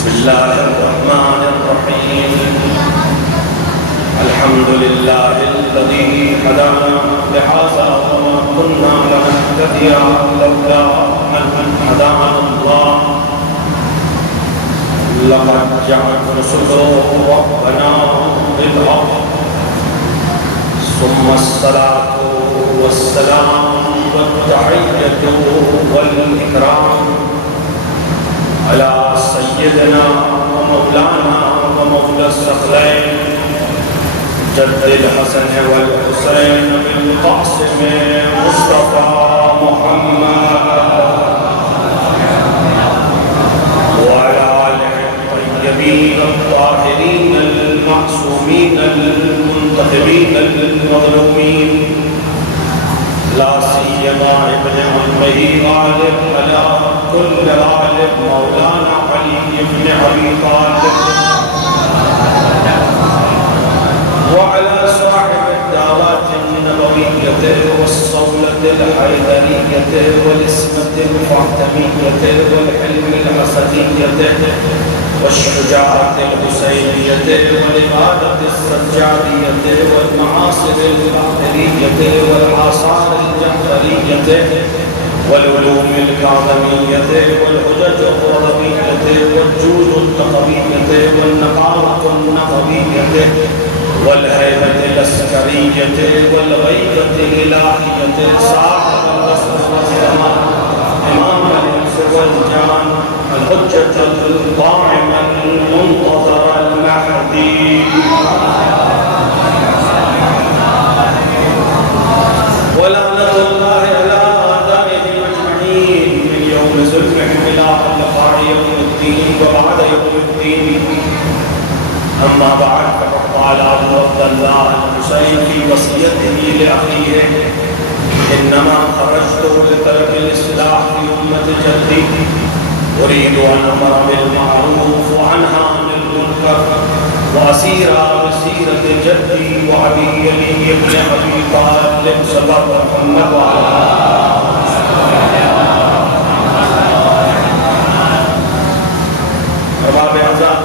بسم الله الرحمن الرحيم الحمد لله الذي هدانا لهذا وما كنا لنهتدي لولا أن هدانا الله لقد جاءت رسل ربنا بالحق ثم الصلاة والسلام والتحية والإكرام على سيدنا ومولانا ومولى الثقلين جد الحسن والحسين بالقاسم مصطفى محمد وعلى آله الطيبين الطاهرين المعصومين المنتخبين المظلومين لا سيما ابن عمه غالب على كل غالب مولانا علي بن ابي طالب وعلى صاحب الدعوات النبوية والصولة الحيدرية والاسمة الفاطمية والحلم الحسنية والشجاعة الحسينية والإبادة السجادية والمعاصر الباطنية والآثار الجعفرية والعلوم الكاظمية والحجج الغربية والجود التقوية والنقاوة النقوية والهيبة العسكرية والغيبة الإلهية صاحب الرسول والزمان إمام الإنس والجان الحجة القائم المنتظر المهدي ولعنة الله على أعدائهم أجمعين من يوم ظلمهم إلى لقاء يوم الدين وبعد يوم الدين أما بعد فقد قال أبو عبد الله الحسين في وصيته لأخيه إنما خرجت لترك الإصلاح في أمة جدي أريد أن أمر بالمعروف وأنهى عن المنكر وأسير بسيرة جدي وأبي علي بن أبي طالب صلى محمد وعلى أرباب أعزاء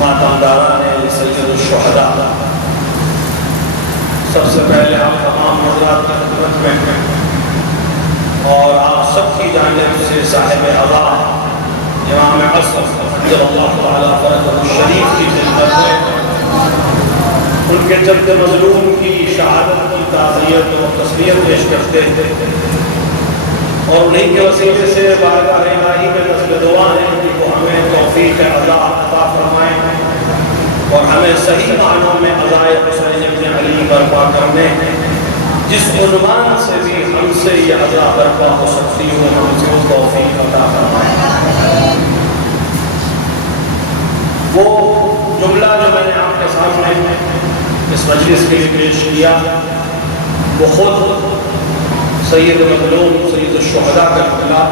ماتمداران سید الشہداء سب سے پہلے آپ تمام حضرات کی خدمت میں اور آپ سب کی جانب سے صاحب عزا امام عصر جل اللہ تعالیٰ فرقہ الشریف کی خدمت میں ان کے جد مظلوم کی شہادت کی تعزیت و تسلیت پیش کرتے ہیں اور انہیں کے وسیلے سے بارگاہ الہی میں نزل دعا ہے کہ وہ ہمیں توفیق عزا عطا فرمائیں اور ہمیں صحیح معنوں میں عزائے حسین ابن علی برپا کرنے جس عنوان سے بھی ہم سے یہ عزا برپا ہو سکتی ہو ہم سے توفیق عطا فرمائیں۔ وہ جملہ جو میں نے آپ کے سامنے اس مجلس کے لیے پیش کیا وہ خود سید مظلوم سید الشہداء کا جملہ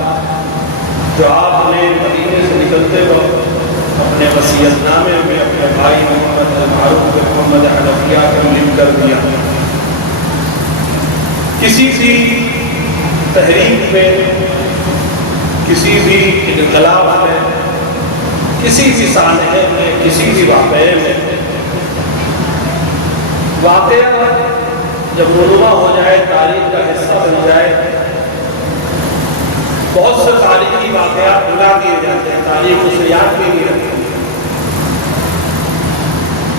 جو آپ نے مدینے سے نکلتے وقت اپنے وصیت نامے میں اپنے بھائی محمد المعروف محمد حنفیہ کو لکھ کر دیا۔ کسی بھی تحریک میں، کسی بھی انقلاب میں، کسی بھی سانحے میں، کسی بھی واقعے میں واقعہ جب رونما ہو جائے، تاریخ کا حصہ بن جائے، بہت سے تاریخی واقعات بھلا دیے جاتے ہیں، تاریخ اسے یاد بھی نہیں رکھتے۔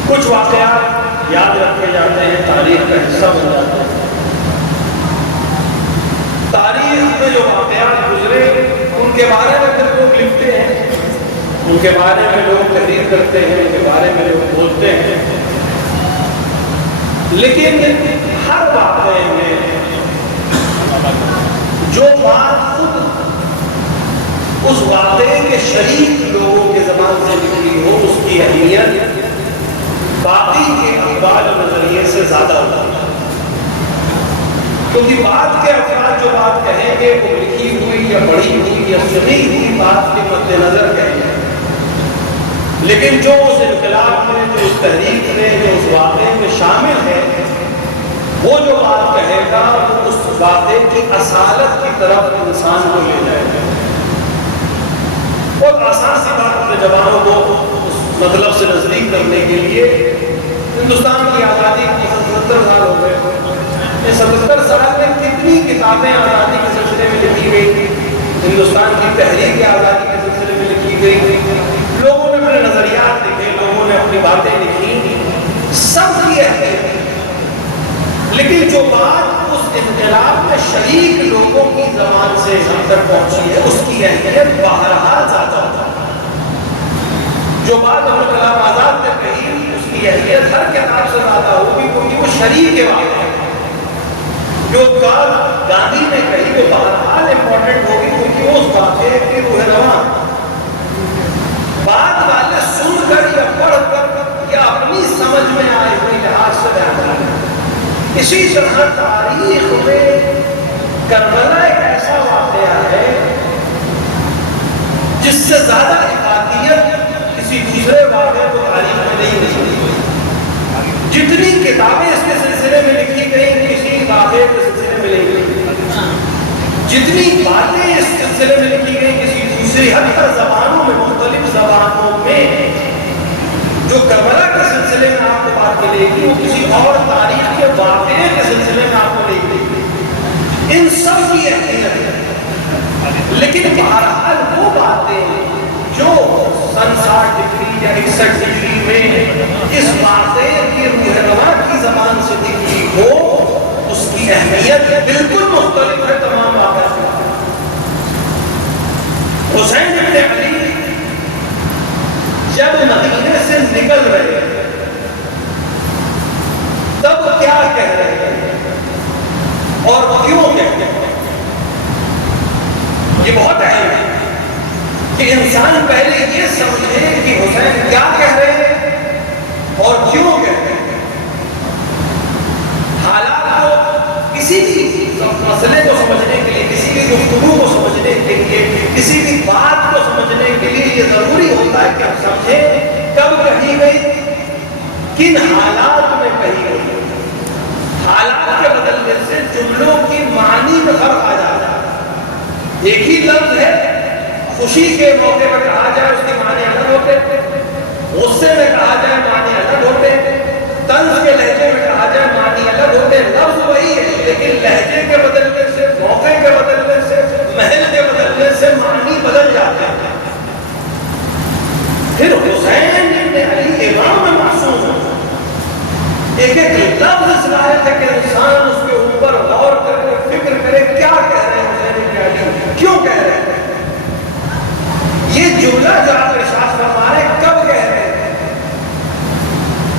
کچھ واقعات یاد رکھے جاتے ہیں، تاریخ کا حصہ بن جاتے ہیں۔ تاریخ میں جو واقعات گزرے ان کے بارے میں پھر لوگ لکھتے ہیں، ان کے بارے میں لوگ تحریر کرتے ہیں، ان کے بارے میں لوگ بولتے ہیں، لیکن ہر واقعے میں جو بات خود اس واقعے کے شریک لوگوں کے زبان سے نکلی ہو اس کی اہمیت باقی کے اقوال و نظریے سے زیادہ ہوتی ہے، کیونکہ بعد کے افراد جو بات کہیں گے وہ لکھی ہوئی یا پڑھی ہوئی یا سنی ہوئی بات کے مد نظر کہیں گے، لیکن جو اس انقلاب میں، جو اس تحریک میں، جو اس واقعے میں شامل ہے، وہ جو بات کہے گا وہ اس واقعے کی اصالت کی طرف انسان کو لے جائے گا۔ بہت آسان سی بات اپنے جوانوں کو اس مطلب سے نزدیک کرنے کے لیے، ہندوستان کی آزادی کو 77 سال ہو گئے، یہ 77 سال میں کتنی کتابیں آزادی کے سلسلے میں لکھی گئی، ہندوستان کی تحریک آزادی کے سلسلے میں لکھی گئی، لوگوں نے اپنے نظریات لکھے، لوگوں نے اپنی باتیں لکھی، سب کی اہمیت، لیکن جو بات اس انقلاب میں شریک لوگوں کی زبان سے ہم تک پہنچی ہے اس کی اہمیت بہرحال زیادہ ہوتا ہے۔ جو بات عبدالکلام آزاد نے کہی اس کی اہمیت ہر کتاب سے زیادہ ہوگی کیونکہ وہ شریک کے بات ہے۔ جو بات گاندھی نے کہی وہ بہرحال امپورٹنٹ ہوگی کیونکہ اس واقعے کی روح رواں بات والے سن کر یا پڑھ کر یا اپنی سمجھ میں آئے ہوئی لحاظ سے بیان کریں۔ اسی طرح تاریخ میں کربلا ایک ایسا واقعہ ہے جس سے زیادہ افادیت کسی دوسرے واقعے کو تاریخ میں نہیں ملی۔ جتنی کتابیں اس کے سلسلے میں لکھی گئی کسی واقعے کے سلسلے میں لکھی گئی، جتنی باتیں اس سلسلے میں لکھی گئی کسی دوسری حتی زبانوں میں، مختلف زبانوں میں، جو کربلا کے سلسلے میں آپ کو بات ملے گی وہ کسی اور تاریخ کے واقعے کے سلسلے میں آپ کو نہیں ملے گی۔ ان سب کی اہمیت ہے، لیکن بہرحال وہ باتیں جو 60 ڈگری یا 61 ڈگری میں اس واقعے کی روح رواں کی زبان سے لکھی ہو اس کی اہمیت بالکل مختلف ہے تمام واقعات سے۔ حسین بن علی جب مدینے سے نکل رہے تب کیا کہہ رہے ہیں اور کیوں کہتے ہیں، یہ بہت اہم ہے کہ انسان پہلے یہ سمجھے کہ حسین کیا کہہ رہے ہیں اور کیوں کہتے ہیں۔ حالات کو کسی بھی مسئلے کو سمجھنے کے لیے، کسی بھی گفتگو کو سمجھنے کے لیے، کسی بھی بات کو سمجھنے کے لیے یہ ضروری ہوتا ہے کہ ہم سمجھیں کب کہی گئی، کن حالات میں کہی گئی۔ حالات کے بدلنے سے جملوں کی معنی میں فرق آ جاتا ہے۔ ایک ہی لفظ ہے، خوشی کے موقع پر کہا جائے اس کے معنی الگ ہوتے، غصے میں کہا جائے معنی الگ ہوتے، طنز کے لہجے میں کہا جائے معنی الگ ہوتے، لفظ وہی ہے لیکن لہجے کے بدلنے سے، موقع کے بدلنے سے، محل کے بدلنے سے معنی بدل جاتے ہیں۔ پھر حسین بن علی امام معصوم ایک ایک لفظ اس لائق ہے کہ انسان اس کے اوپر غور کرے، فکر کرے کیا کہہ رہے ہیں حسین بن علی، کیوں کہہ رہے ہیں یہ جملہ جو آپ ارشاد فرما رہے کب کہہ رہے ہیں۔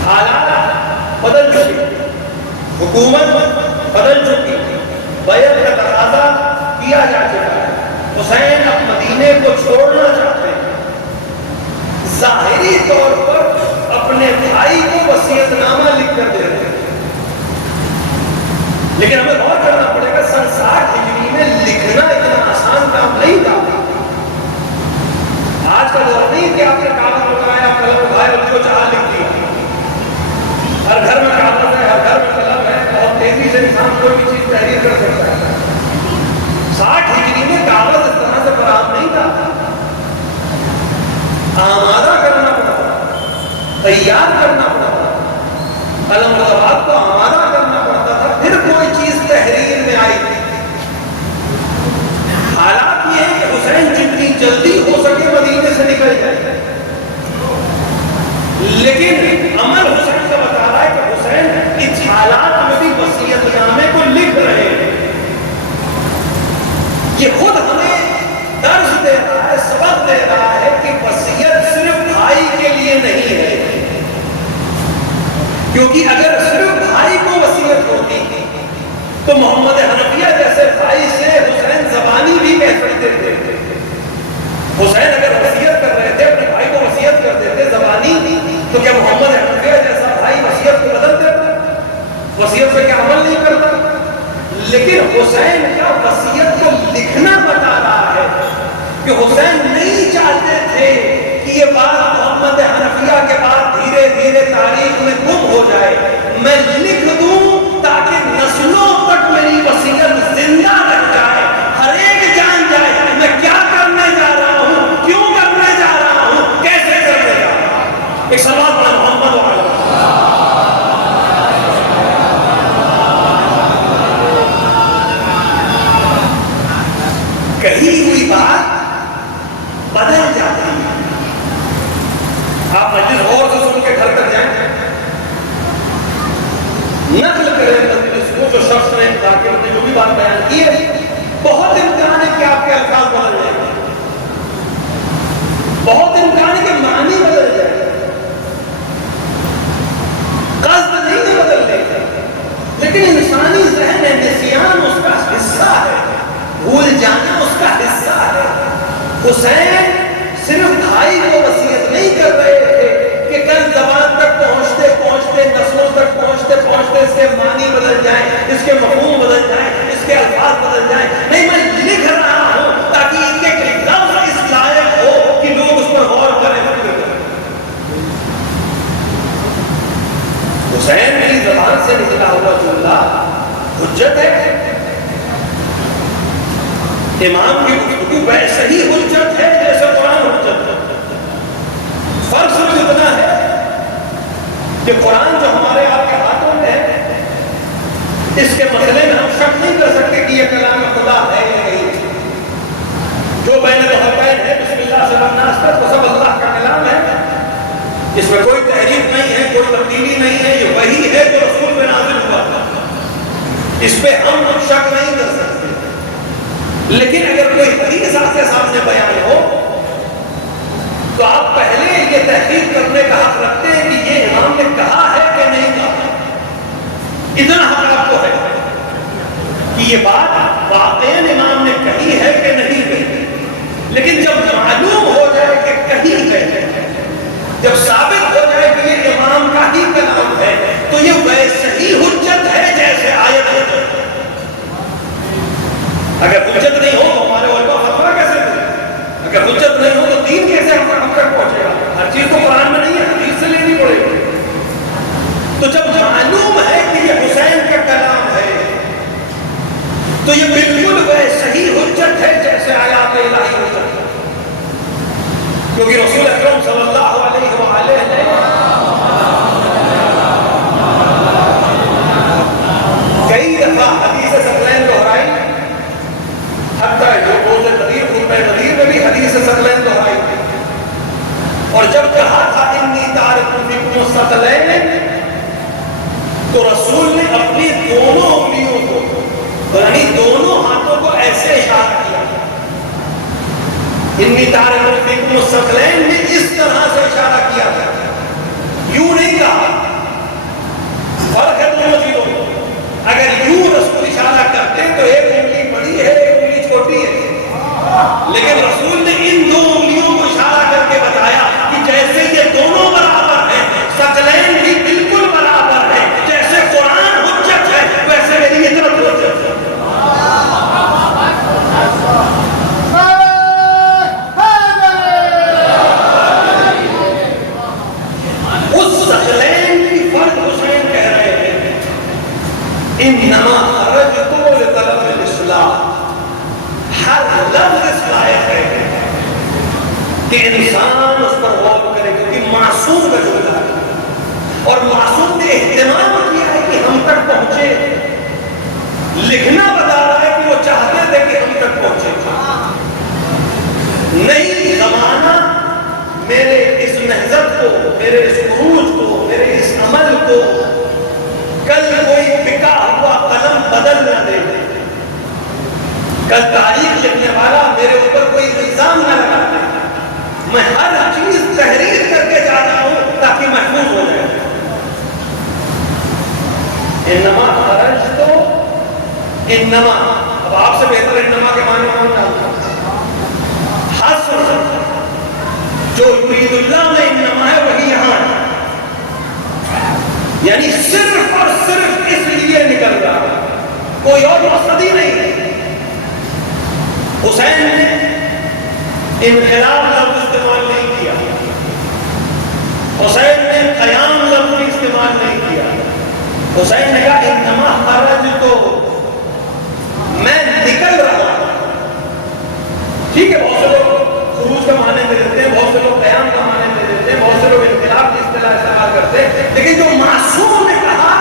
حالات بدل چکی، حکومت بدل چکی، بیعت کا تقاضا کیا جا چکا ہے، حسین اب مدینے کو چھوڑنا چاہتے ہیں، ظاہری طور پر اپنے بھائی کو وصیت نامہ لکھ کر دے رہے ہیں، لیکن ہمیں غور کرنا پڑے گا 60 ہجری میں لکھنا اتنا آسان کام نہیں تھا۔ آج کا دور نہیں کہ آپ نے کاغذ اٹھایا، قلم اٹھایا اس کو چاہا لکھ دیا۔ ہر گھر میں کاغذ ہے، ہر گھر میں قلم ہے، بہت تیزی سے انسان کوئی بھی چیز تحریر کر سکتا ہے۔ 60 ہجری میں کاغذ اس طرح سے فراہم نہیں تھا، آمادہ کرنا پڑتا، تیار کرنا پڑتا، قلم لغات کو آمادہ کرنا پڑتا تھا، پھر کوئی چیز تحریر میں آئی تھی۔ حالات یہ ہے کہ حسین جتنی جلدی ہو سکے مدینے سے نکل جائے، لیکن عمل حسین کا بتا رہا ہے کہ حسین اس حالات میں بھی وصیت نامے کو لکھ رہے ہیں۔ یہ خود ہمیں درس دے رہا ہے، سبق دے رہا ہے کہ وصیت صرف بھائی کے لیے نہیں ہے، کیونکہ اگر صرف بھائی کو وصیت ہوتی تو محمد حنفیہ جیسے بھائی سے حسین زبانی بھی کہہ سکتے تھے۔ حسین اگر وصیت کر رہے تھے اپنے بھائی کو وصیت کرتے تھے زبانی، تو کیا محمد حنفیہ جیسا بھائی وصیت کو بدل دیتا، وصیت پہ کیا عمل نہیں کرتا؟ لیکن حسین کا وصیت کو لکھنا بتا رہا ہے کہ حسین نہیں چاہتے تھے کہ یہ بات محمد حنفیہ کے بعد دھیرے دھیرے تاریخ میں گم ہو جائے، میں لکھ دوں تاکہ نسلوں تک میری وصیت زندہ رہ جائے، ہر ایک جان جائے میں کیا کرنے جا رہا ہوں، کیوں کرنے حسین صرف بھائی کو وصیت نہیں کر رہے تھے کہ کل زبان تک پہنچتے پہنچتے نسلوں تک پہنچتے پہنچتے اس کے معنی بدل جائیں، اس کے مفہوم بدل جائیں، اس کے الفاظ بدل جائیں. نہیں، میں لکھ رہا ہوں تاکہ ان کے لفظ اس لائق ہو کہ لوگ اس پر غور کریں، فکر کریں. حسین کی زبان سے نکلا ہوا جملہ حجت ہے. امام کی گفتگو ویسے ہی حجت ہے جیسے قرآن حجت ہے. فرق صرف اتنا ہے کہ قرآن جو ہمارے آپ کے ہاتھوں میں ہے، اس کے مسئلے میں ہم شک نہیں کر سکتے کہ یہ کلام خدا ہے یا نہیں. جو بین الحرفین ہے بسم اللہ سے والناس تک، وہ سب اللہ کا کلام ہے. اس میں کوئی تحریف نہیں ہے، کوئی تبدیلی نہیں ہے. یہ وہی ہے جو رسول پہ نازل ہوا تھا، اس پہ ہم شک نہیں کر سکتے. لیکن اگر کوئی حدیث آپ کے سامنے بیان ہو تو آپ پہلے یہ تحقیق کرنے کا حق رکھتے ہیں کہ یہ امام نے کہا ہے کہ نہیں کہا. اتنا حق آپ کو ہے کہ یہ بات واقعاً امام نے کہی ہے کہ نہیں کہی. لیکن جب معلوم ہو جائے کہ کہی ہے، جب ثابت ہو جائے کہ یہ امام کا ہی کلام ہے، تو یہ ویسے ہی حجت ہے جیسے آیت ہے. اگر حجت نہیں ہو تو ہمارے علماء فتویٰ کیسے دیں؟ اگر حجت نہیں ہو تو دین کیسے ہم تک پہنچے گا؟ ہر چیز تو قرآن میں نہیں ہے، حدیث سے لینی پڑے گی. تو جب معلوم ہے کہ یہ حسین کا کلام ہے تو یہ بالکل ویسے ہی حجت ہے جیسے آیات الہی حجت ہے. کیونکہ رسول اکرم صلی اللہ علیہ وآلہ نے کئی دفعہ حدیث ثقلین دہرائی. حتیٰ جو روز قدیر خطبہ قدیر میں بھی حدیث ثقلین دہرائی. اور جب کہا تھا انی تارک فیکم الثقلین، تو رسول نے اپنی دونوں انگلیوں کو، یعنی دونوں ہاتھوں کو ایسے اشارہ کیا. انی تارک فیکم الثقلین نے اس طرح سے اشارہ کیا تھا، یوں نہیں کہا. فرق ہے دونوں چیزوں میں. اگر یوں رسول اشارہ کرتے تو ایک انگلی بڑی ہے ایک انگلی چھوٹی ہے، لیکن رسول نے ان دو انگلیوں کو اشارہ کر کے بتایا کہ جیسے یہ دونوں برابر ہیں، ثقلین بھی بالکل برابر ہیں. جیسے قرآن حجت ہے ویسے میری یہ طرف حجت ہے. اس ثقلین کی فرق حسین کہہ رہے ہیں انما خرجت لطلب الاصلاح. ہر لفظ اس لائق ہے کہ انسان اس پر غور کرے، کیونکہ معصوم کا جملہ ہے اور معصوم نے اہتمام کیا ہے کہ ہم تک پہنچے. لکھنا بتا رہا ہے کہ وہ چاہتے تھے کہ ہم تک پہنچے. نہیں، زمانہ میرے اس نہضت کو، میرے اس عروج کو، میرے اس عمل کو کل کوئی بکا ہوا قلم بدل نہ دے. کل تاریخ لکھنے والا میرے اوپر کوئی الزام نہ لگا دے. میں ہر چیز تحریر کر کے جاتا ہوں تاکہ محفوظ ہو جائے. انما خرج تو انما، اب آپ سے بہتر انما کے معنی ماننا حسن جو یرید اللہ میں انما ہے وہی یہاں ہے. یعنی صرف اور صرف اس لیے نکل رہا ہے، کوئی اور مقصد ہی نہیں ہے. حسین نے انقلاب لفظ استعمال نہیں کیا، حسین نے قیام لفظ استعمال نہیں کیا. حسین نے کہا انما خرج تو، میں نکل رہا ہوں. ٹھیک ہے، بہت سے لوگ خروج کا معنی دے دیتے ہیں، بہت سے لوگ قیام کا معنی دے دیتے ہیں، بہت سے لوگ انقلاب کی اصطلاح استعمال کرتے ہیں. لیکن جو معصوم نے کہا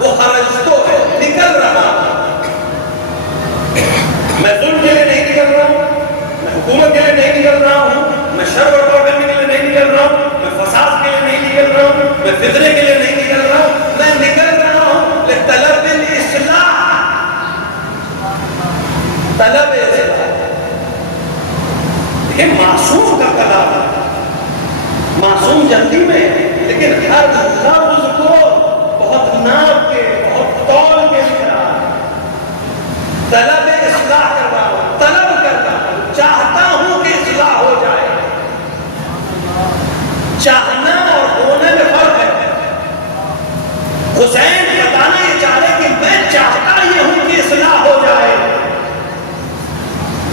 وہ خرج تو ہے، نکل رہا ہوں. میں ظلم کے لیے نہیں نکل رہا ہوں، میں حکومت کے لیے نہیں نکل رہا ہوں، میں شر برپا کرنے کے لیے نہیں نکل رہا ہوں، میں فساد کے لیے نہیں نکل رہا ہوں، میں فتنے کے لیے نہیں نکل رہا ہوں. میں نکل رہا ہوں لطلب الاصلاح، طلب اصلاح. یہ معصوم کا کلام ہے، معصوم جلدی میں، لیکن ہر لفظ کو بہت ناپ کے، بہت طول کے لکھ رہا ہے. طلب اصلاح کر رہا ہوں، طلب کر رہا ہوں، چاہتا ہوں کہ چاہنا اور ہونے میں فرق ہے. حسین بتانا یہ چاہ رہے کہ میں چاہتا یہ ہوں کہ اصلاح ہو جائے،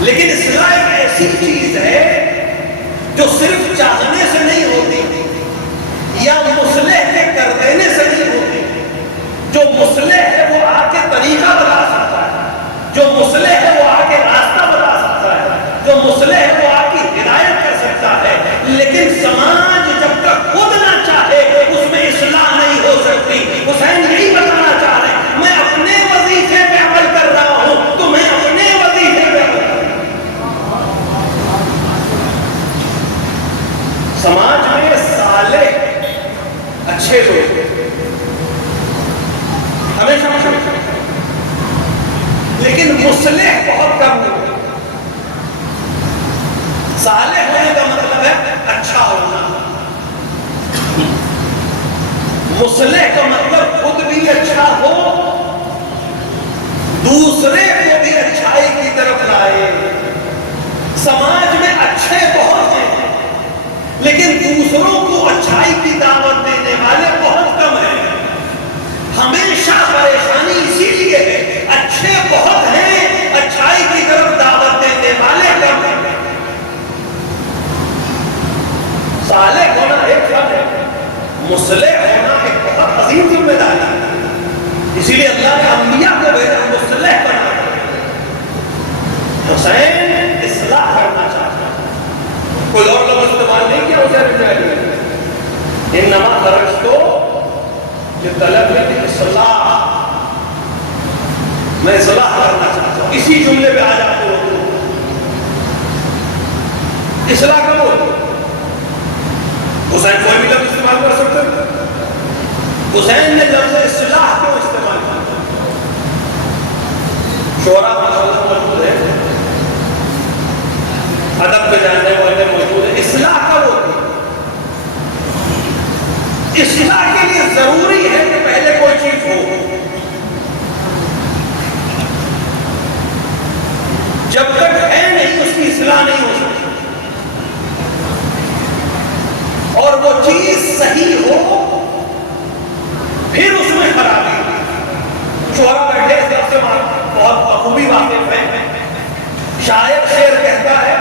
لیکن اصلاح ایک ایسی چیز ہے جو صرف چاہنے سے نہیں ہوتی یا مصلح کے کر دینے سے نہیں ہوتی. جو مصلح ہے وہ آ کے طریقہ بتا سکتا ہے، جو مصلح ہے وہ آ کے راستہ بتا سکتا ہے، جو مصلح ہے وہ آ کی ہدایت کر سکتا ہے، لیکن سماج جب تک خود نہ چاہے اس میں اصلاح نہیں ہو سکتی. حسین یہی بتانا چاہ رہے ہیں میں اپنے وظیفے پہ عمل کر رہا ہوں، تمہیں اپنے وظیفے پہ عمل کرنا. سماج میں صالح اچھے لوگ ہمیشہ لیکن مصلح بہت کم ہوتے. صالح ہونے کا مطلب ہے اچھا ہونا، مصلح کا مطلب خود بھی اچھا ہو، دوسرے کو بھی اچھائی کی طرف لائے. سماج میں اچھے بہت ہیں لیکن دوسروں کو اچھائی کی دعوت دینے والے بہت کم ہیں. ہمیشہ پریشانی اسی لیے ہے اچھے بہت ہیں، اچھائی کی طرف دعوت دینے والے کم ہیں. صالح ہونا ایک فرق ہے، مصلح ہونا ایک بہت عظیم ذمہ داری ہے. اسی لیے اللہ نے انبیاء کو بھیجا مصلح بنا. حسین اصلاح کرنا چاہتا ہے، کوئی اور لفظ استعمال نہیں کیا حسین نے. انما خرجتو لطلب الاصلاح، میں اصلاح کرنا چاہتا ہوں. اسی جملے پہ آ جاتے ہو اصلاح کب ہو. حسین کوئی بھی لفظ استعمال کر سکتے ہیں، حسین نے لفظ اصلاح کیوں استعمال کیا. شعراء موجود ہے، ادب کے جاننے والے موجود ہیں. اصلاح کب ہوتی ہے؟ اصلاح کے لیے ضروری ہے کہ پہلے کوئی چیز ہو. جب تک ہے نہیں اس کی اصلاح نہیں ہو سکتی. اور وہ چیز صحیح ہو پھر اس میں خرابی ہو. شعراء بیٹھے اس لفظ سے بہت بخوبی واقف ہیں. شاعر شعر کہتا ہے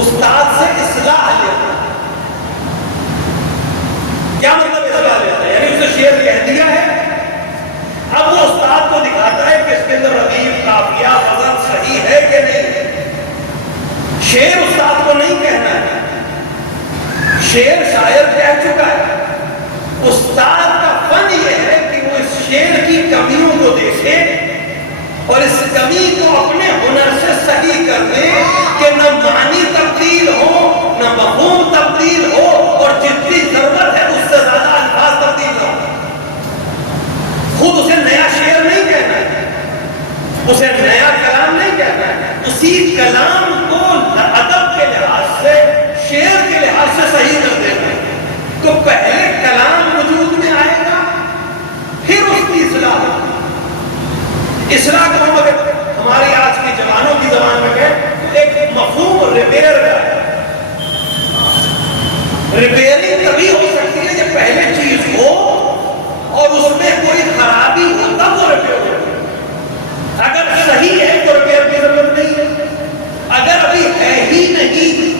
استاد سے اصلاح لیتا. کیا مطلب اصلاح لیتا ہے؟ یعنی اسے شعر کہہ دیا ہے، اب وہ استاد کو دکھاتا ہے کہ اس کے اندر ردیف قافیہ وزن صحیح ہے کہ نہیں. شعر استاد کو نہیں کہنا ہے، شعر شاعر کہہ چکا ہے. استاد کا فن یہ ہے کہ وہ اس شعر کی کمیوں کو دیکھے اور اس کمی کو اپنے ہنر سے صحیح کر دے کہ نہ معنی تبدیل ہو نہ مفہوم تبدیل ہو اور جتنی ضرورت ہے اس سے زیادہ الفاظ تبدیل نہ ہو. خود اسے نیا شعر نہیں کہنا ہے، اسے نیا کلام نہیں کہنا ہے، اسی کلام کو ادب کے لحاظ سے شعر کے لحاظ سے صحیح کر دینا. تو پہلے کلام وجود میں آئے گا پھر اس کی اصلاح ہوگی. اصلاح کا مطلب ہماری آج کی جوانوں کی زبان میں کہ ایک مفہوم ریپیئر کا ہے. ریپیئرنگ تبھی ہو سکتی ہے جب پہلے چیز ہو اور اس میں کوئی خرابی ہو تب وہ ریپیئر ہو. اگر صحیح ہے تو ریپیئر کی ضرورت نہیں ہے، اگر ابھی ہے ہی نہیں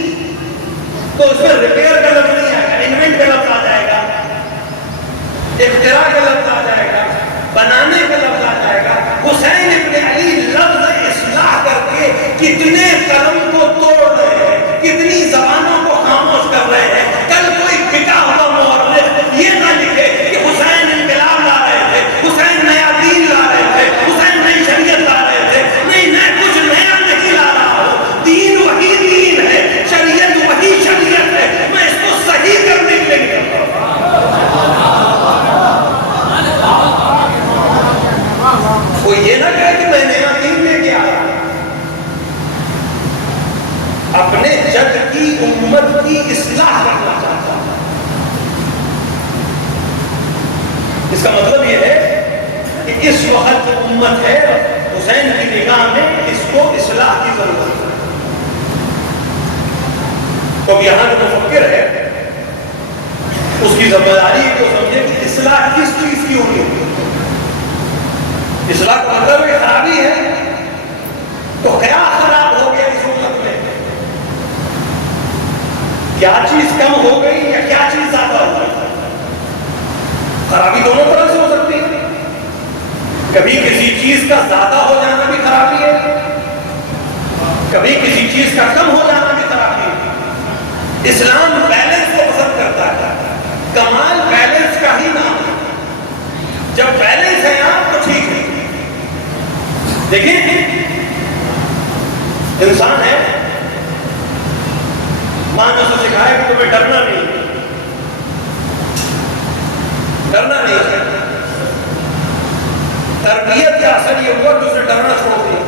تو اس میں ریپیئر کا لفظ نہیں آئے گا، انوینٹ کا لفظ آ جائے گا، اختراع کا لفظ آ جائے گا، بنانے کا لفظ آ جائے گا. حسین ابن علی لفظ اصلاح کر کے کتنے قلم کو توڑ رہے ہیں، کتنی زبانوں کو خاموش کر رہے ہیں. کل کوئی بکا ہوا مورخ یہ نہ لکھے کہ حسین انقلاب لا رہے تھے، حسین نیا دین لا رہے تھے، حسین نئی شریعت لا رہے تھے. نہیں، میں کچھ نیا نہیں لا رہا ہوں، دین وہی دین ہے، شریعت وہی شریعت ہے، میں اس کو صحیح کرنے کے لیے کرتا ہوں. وہ یہ نہ کہے کہ میں نیا دین لے کے آ رہا ہوں. اپنے جد کی امت کی اصلاح کرنا چاہتا ہوں. اس کا مطلب یہ ہے کہ اس وقت امت ہے حسین کی نگاہ میں اس کو اصلاح کی ضرورت ہے. تو یہاں جو مفکر ہے اس کی ذمہ داری کو سمجھے کہ اصلاح کس چیز کی ہوگی. اصلاح کا مطلب یہ خرابی ہے تو کیا خراب ہو گیا اس امت میں؟ کیا چیز کم ہو گئی یا کیا چیز زیادہ ہو گئی؟ خرابی دونوں طرح سے ہو سکتی ہے. کبھی کسی چیز کا زیادہ ہو جانا بھی خرابی ہے, کبھی کسی چیز کا کم ہو جانا بھی خرابی ہے. اسلام بیلنس کو پسند کرتا ہے. کمال بیلنس کا ہی نام ہے. جب بیلنس ہے آپ تو ٹھیک ہے. دیکھیں انسان ہے, ماں نے اسے سکھایا کہ تمہیں ڈرنا نہیں ہے. تربیت کا اثر یہ ہوا کہ اسے ڈرنا چھوڑ دیا.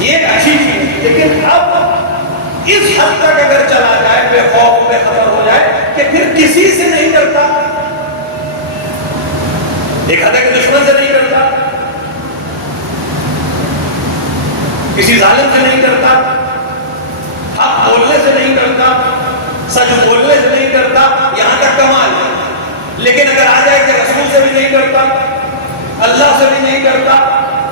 یہ اچھی چیز. لیکن اب اس حد تک اگر چلا جائے, بے خوف بے خطر ہو جائے کہ پھر کسی سے نہیں ڈرتا. ایک حد ہے کہ دشمن سے نہیں ڈرتا, کسی ظالم سے نہیں ڈرتا, حق بولنے سے نہیں ڈرتا, سچ بولنے سے نہیں ڈرتا. یہاں تک کمال ہے. لیکن اگر آ جائے کہ رسول سے بھی نہیں ڈرتا, اللہ سے بھی نہیں ڈرتا,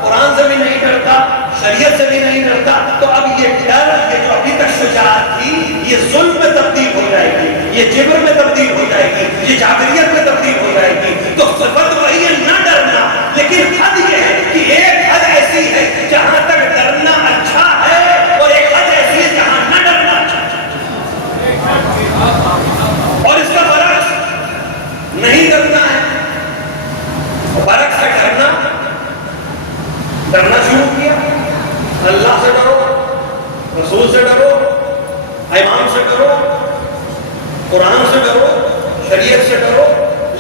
قرآن سے بھی نہیں ڈرتا, شریعت سے بھی نہیں ڈرتا, تو اب یہ ڈر, یہ جو ابھی تک شجاعت تھی, یہ ظلم میں تبدیل ہو جائے گی, یہ جبر میں تبدیل ہو جائے گی, یہ جابریت میں تبدیل ہو جائے گی. تو صفت وہی ہے نہ ڈرنا, لیکن حد یہ ہے کہ ایک حد ایسی ہے جہاں تک ڈرنا اچھا ہے اور ایک حد ایسی ہے جہاں نہ ڈرنا اچھا ہے. اور اس کا برعکس نہیں ڈرنا ہے, برعکس ہے ڈرنا. ڈرنا شروع کیا, اللہ سے ڈرو, رسول سے ڈرو, امام سے ڈرو, قرآن سے ڈرو, شریعت سے ڈرو.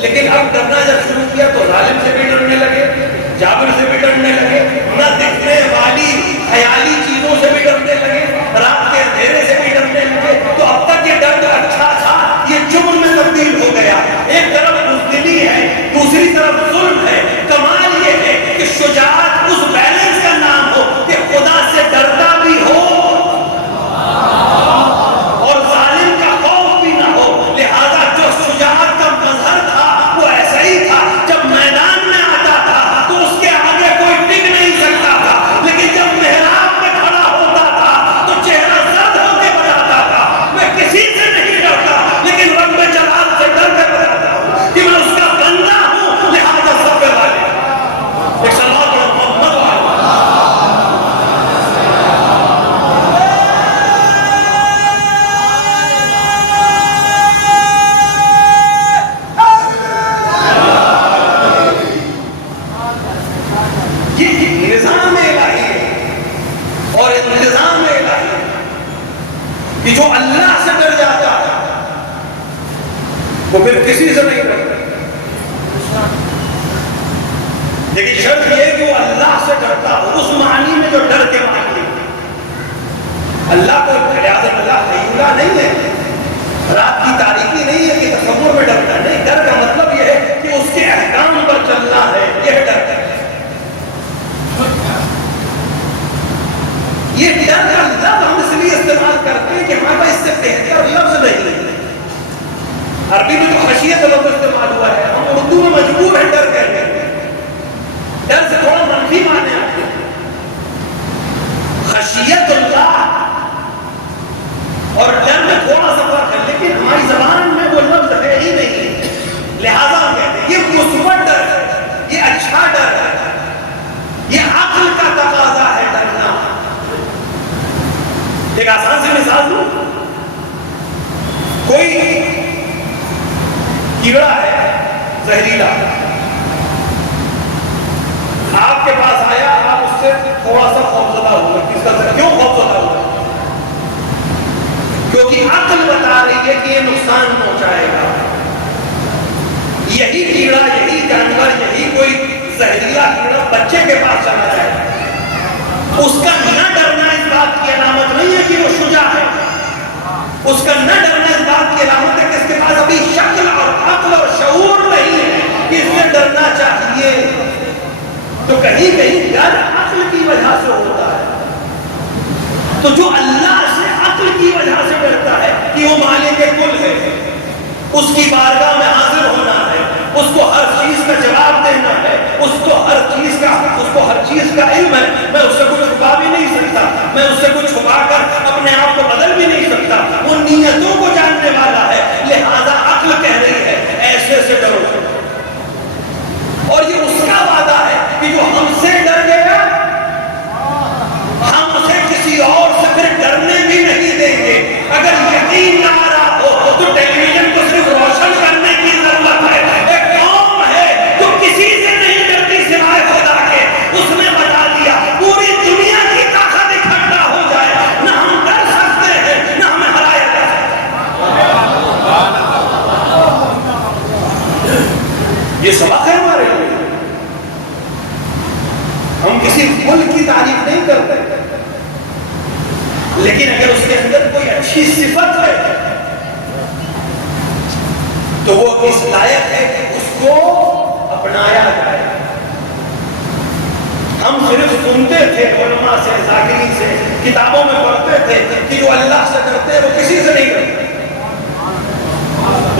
لیکن اب ڈرنا جب شروع کیا تو ظالم سے بھی ڈرنے لگے, جابر سے بھی ڈرنے لگے, نہ دکھنے والی خیالی چیزوں سے بھی ڈرنے لگے, رات کے اندھیرے سے بھی ڈرنے لگے. تو اب تک یہ ڈر جو اچھا تھا یہ جرم میں تبدیل ہو گیا. ایک طرف بزدلی ہے, دوسری طرف ظلم ہے. کمال یہ ہے کہ شجاعت اس بیلنس کا نام ہو کہ خدا سے ڈرتا بھی ہو اور ظالم کا خوف بھی نہ ہو. لہذا جو شجاعت کا مظہر تھا وہ ایسا ہی تھا. جب میدان میں آتا تھا تو اس کے آگے کوئی ٹک نہیں سکتا تھا, لیکن جب محراب میں کھڑا ہوتا تھا تو چہرہ زرد ہو کے بتاتا تھا میں کسی سے نہیں ڈرتا, لیکن رب جلال سے ڈر کے بتاتا ہوں کہ میں اس کا بندہ ہوں. لہذا سب کے والے ایک سلام پڑھو محمد والے. یہ نظام الہی ہے اور انتظام الہی ہے کہ جو اللہ سے ڈر جاتا ہے وہ پھر کسی سے نہیں ڈرتا. لیکن شرط یہ کہ وہ اللہ سے ڈرتا ہو اس معنی میں جو ڈر کے معنی ہے. اللہ کو لہٰذا اللہ حیولہ نہیں ہے, رات کی تاریکی نہیں ہے کہ تصور میں ڈرتا نہیں. ڈر کا مطلب یہ ہے کہ اس کے احکام پر چلنا ہے, یہ ڈر ہے. یہ ڈر کا لفظ ہم اس لیے استعمال کرتے ہیں کہ ہمارے پاس اس سے بہتر لفظ نہیں ہے. عربی میں تو خشیت لفظ استعمال ہوا ہے, ہم اردو میں مجبور ہیں ڈر کہتے ہیں. ڈر سے تھوڑا منفی معنی آتے ہیں. خشیت اللہ اور ڈر میں تھوڑا سا فرق ہے, لیکن ہماری زبان میں وہ لفظ ہے ہی نہیں. لہذا ہم کہتے ہیں یہ مثبت ڈر ہے, یہ اچھا ڈر ہے, یہ عقل کا تقاضا ہے ڈرنا. ایک آسان سی مثال دوں. کوئی کیڑا ہے زہریلا, آپ کے پاس آیا, آپ اس سے تھوڑا سا خوفزدہ ہوئے. کس کا کیوں خوفزدہ ہوئے؟ کیونکہ عقل بتا رہی ہے کہ یہ نقصان پہنچائے گا. یہی کیڑا, یہی جانور, یہی کوئی زہریلا کیڑا بچے کے پاس چلا جائے, اس کا نہ ڈرنا اس بات کی علامت نہیں ہے کہ وہ شجاع ہے. اس کا نہ ڈرنا اس بات کی علامت ہے کہ اس کے پاس ابھی شکل اور عقل اور شعور نہیں ہے کہ اس سے ڈرنا چاہیے. تو کہیں کہیں ڈر عقل کی وجہ سے ہوتا ہے. تو جو اللہ سے عقل کی وجہ سے ڈرتا ہے کہ وہ مالک کل ہے، اس کی بارگاہ میں حاضر ہونا ہے، اس کو ہر چیز کا جواب دینا ہے، اس کو ہر چیز کا علم ہے. میں اس سے کچھ چھپا بھی نہیں سکتا، میں اس سے کچھ چھپا کر اپنے آپ کو بدل بھی نہیں سکتا. وہ نیتوں کو جاننے والا ہے، لہذا عقل کہہ رہی ہے ایسے سے ڈرو. اور یہ اس کا وعدہ ہے کہ جو ہم سے ڈر گیا ہم اسے کسی اور سے پھر ڈرنے بھی نہیں دیں گے. اگر یقین نہ آ رہا ہو تو ٹیلی ویژن کو صرف روشن کرنے کی ضرورت ہے. ایک قوم ہے جو کسی سے نہیں ڈرتی سوائے خدا کے، اس نے بتا دیا پوری دنیا کی طاقت اکٹھا ہو جائے نہ ہم ڈر سکتے ہیں نہ ہمیں ہرایا جا سکتا. یہ سبق ہے ہمارے لیے. ہم کسی ملک کی تعریف نہیں کرتے، لیکن اگر اس کے اندر کوئی اچھی صفت ہے تو وہ اس لائق ہے کہ اس کو اپنایا جائے. ہم صرف سنتے تھے علماء سے، ذاکرین سے، کتابوں میں پڑھتے تھے کہ جو اللہ سے ڈرتے ہیں وہ کسی سے نہیں ڈرتے.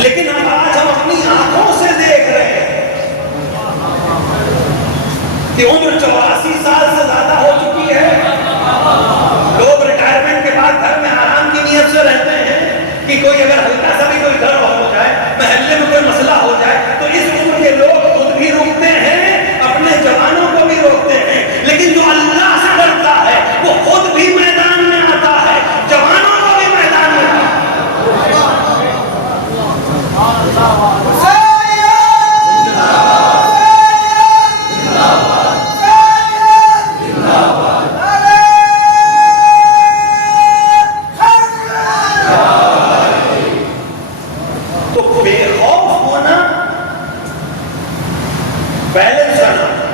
لیکن آج ہم اپنی آنکھوں سے دیکھ رہے ہیں کہ عمر 84 سال سے زیادہ ہو چکی ہے. لوگ ریٹائرمنٹ کے بعد گھر میں آرام کی نیت سے رہتے ہیں کہ کوئی اگر ہلکا سا بھی کوئی گھر ہو جائے، محلے میں کوئی مسئلہ ہو جائے تو اس عمر کے لوگ خود بھی روکتے ہیں، اپنے جوانوں کو بھی روکتے ہیں. لیکن جو اللہ سے ڈرتا ہے وہ خود بھی میدان میں آتا ہے، جوانوں کو بھی میدان میں آتا ہے.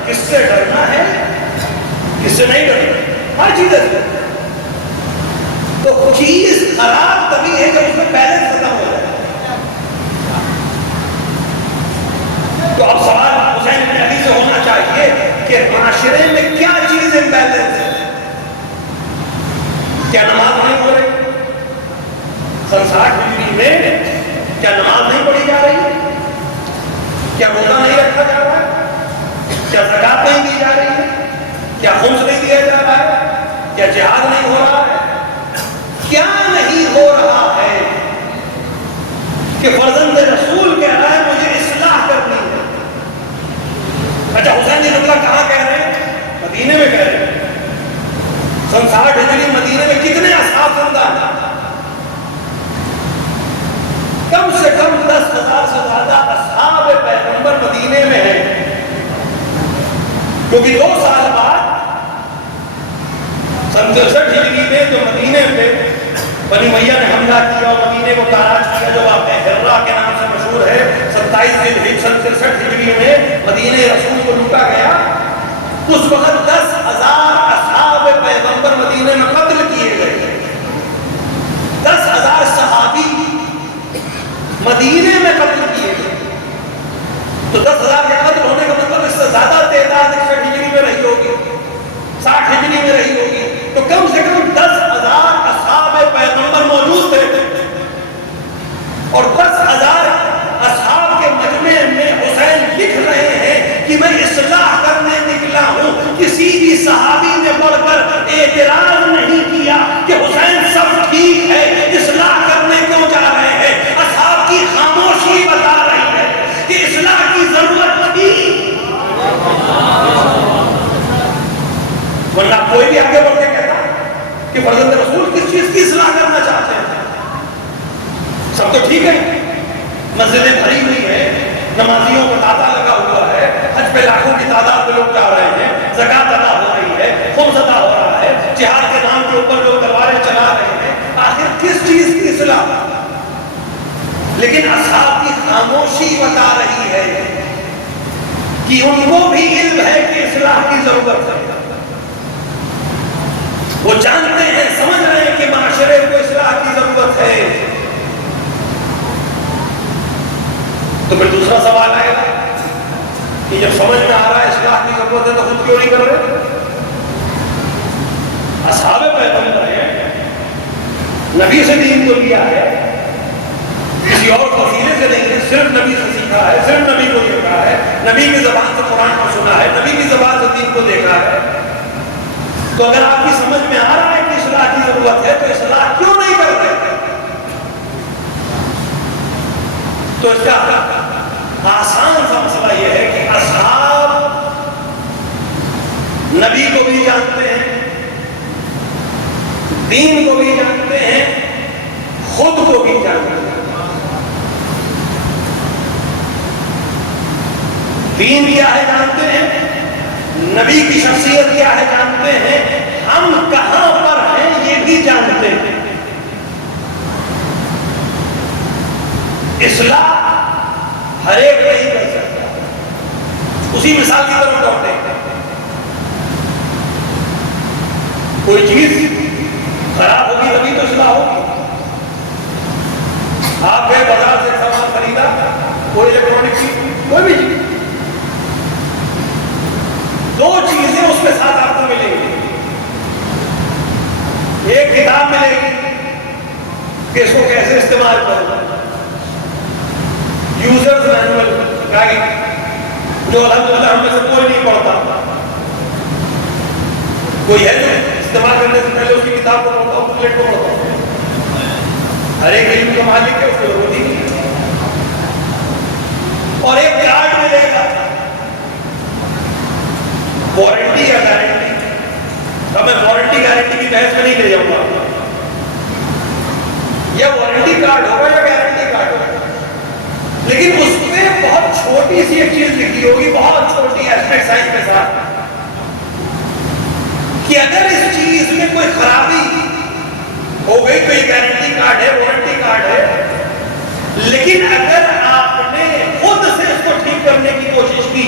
کس سے ڈرنا ہے، کس سے نہیں ڈرنا، ہر چیز ہے. تو چیز خراب تبھی ہے جب اس میں بیلنس ختم ہو جائے. تو اب سوال حسین بن علی سے ہونا چاہیے کہ معاشرے میں کیا چیز امبیلنس ہے. کیا نماز نہیں ہو رہی؟ 60 ہجری میں کیا نماز نہیں پڑھی جا رہی؟ کیا روزہ نہیں رکھا جا رہا ہے؟ کیا زکات نہیں دی جا رہی ہے؟ کیا خمس نہیں دیا جا رہا ہے؟ کیا جہاد نہیں ہو رہا ہے؟ کیا نہیں ہو رہا ہے کہ فرزند رسول کہہ رہا ہے مجھے اصلاح کرنی ہے. اچھا حسین یہ جملہ کہاں کہہ رہے ہیں؟ مدینے میں کہہ رہے ہیں. 60 ہجری مدینے میں کتنے اصحاب زندہ ہیں؟ کم سے کم 10,000 سے زیادہ اصحاب پیغمبر مدینے میں ہیں. کیونکہ 2 سال بعد 63 ہجری میں جو مدینے پہ بنی امیہ نے حملہ کیا اور مدینے کو تاراج کیا، جو واقعہ ہررا کے نام سے مشہور ہے، 27 63 ہجری میں مدینے رسول کو لوٹا گیا. اس وقت 10,000 اصحاب پیغمبر مدینے میں قتل کیے گئے. 10,000 صحابی مدینے میں قتل کیے گئے. تو 10,000 کے قتل ہونے کا مطلب اس سے زیادہ تعداد 61 ہجری میں رہی ہوگی، 60 ہجری میں رہی ہوگی. تو کم سے کم 10,000 اصحاب پیغمبر موجود تھے، اور 10,000 اصحاب کے مجمع میں حسین لکھ رہے ہیں کہ میں اصلاح کرنے نکلا ہوں. کسی بھی صحابی نے بڑھ کر اعتراض نہیں کیا کہ حسین سب ٹھیک ہے، اصلاح کرنے کیوں جا رہے ہیں. اصحاب کی خاموشی بتا رہی ہے کہ اصلاح کی ضرورت تھی، ورنہ کوئی بھی آگے بڑھ کے کہتا کہ فرزند رسول کس چیز کی اصلاح کرنا چاہتے ہیں. سب تو ٹھیک ہے، مسجدیں بھری ہوئی ہیں، نمازیوں کو تاتا لگا ہوا ہے، حج پہ لاکھوں کی تعداد میں لوگ جا رہے ہیں، زکات ادا ہو رہی ہے، خمس ادا ہو رہا ہے، جہاد کے نام کے اوپر لوگ تلواریں چلا رہے ہیں. آخر کس چیز کی اصلاح؟ لیکن اصحاب کی خاموشی بتا رہی ہے کہ ان کو بھی علم ہے کہ اصلاح کی ضرورت ہے. وہ جانتے ہیں، سمجھ رہے ہیں کہ معاشرے کو اصلاح کی ضرورت ہے. تو پھر دوسرا سوال آئے گا کہ جب سمجھ میں آ رہا ہے اصلاح کی ضرورت ہے تو خود کیوں نہیں کر رہے؟ اصحاب پیغمبر ہیں، نبی سے دین کو لیا ہے، کسی اور وسیلے سے نہیں ہے، صرف نبی سے سیکھا ہے، صرف نبی کو دیکھا ہے، نبی کی زبان سے قرآن کو سنا ہے، نبی کی زبان سے دین کو دیکھا ہے. تو اگر آپ کی سمجھ میں آ رہا ہے کہ اصلاح کی ضرورت ہے تو اصلاح کیوں نہیں کر رہے؟ تو اس کا آسان سا مسئلہ یہ ہے کہ اصحاب نبی کو بھی جانتے ہیں، دین کو بھی جانتے ہیں، خود کو بھی جانتے ہیں. دین کیا ہے جانتے ہیں، نبی کی شخصیت کیا ہے جانتے ہیں، ہم کہاں پر ہیں یہ بھی جانتے ہیں. اصلاح ہر ایک نہیں کر سکتا. اسی مثال کی طرف لوٹتے ہیں. کوئی چیز خراب ہوگی تبھی تو اصلاح ہوگی. آپ گئے بازار سے سامان خریدا، کوئی الیکٹرانک چیز، کوئی بھی چیز، دو چیزیں اس کے ساتھ آپ کو ملیں گی. ایک کتاب ملے گی کہ اس کو کیسے استعمال کرنا، یوزرز مینول گائیڈ، جو الحمدللہ ہم میں سے کوئی نہیں پڑھتا. کوئی ہے جو استعمال کرنے سے پہلے اس کی کتاب کو پڑھتا ہوں، بکلیٹ کو پڑھتا ہوں. ہر ایک علم کا مالک ہے، اس کو ضرورت ہی نہیں. اور ایک کارڈ ملے گا، وارنٹی یا گارنٹی. اب میں وارنٹی گارنٹی کی بحث میں نہیں لے جاؤں گا. یا وارنٹی کارڈ ہوگا یا گارنٹی کارڈ ہوگا، لیکن اس میں بہت چھوٹی سی ایک چیز لکھی ہوگی، بہت چھوٹی ایسپیکٹ سائز کے ساتھ، کہ اگر اس چیز میں کوئی خرابی ہو گئی تو یہ گارنٹی کارڈ ہے، وارنٹی کارڈ ہے. لیکن اگر آپ نے خود سے اس کو ٹھیک کرنے کی کوشش کی،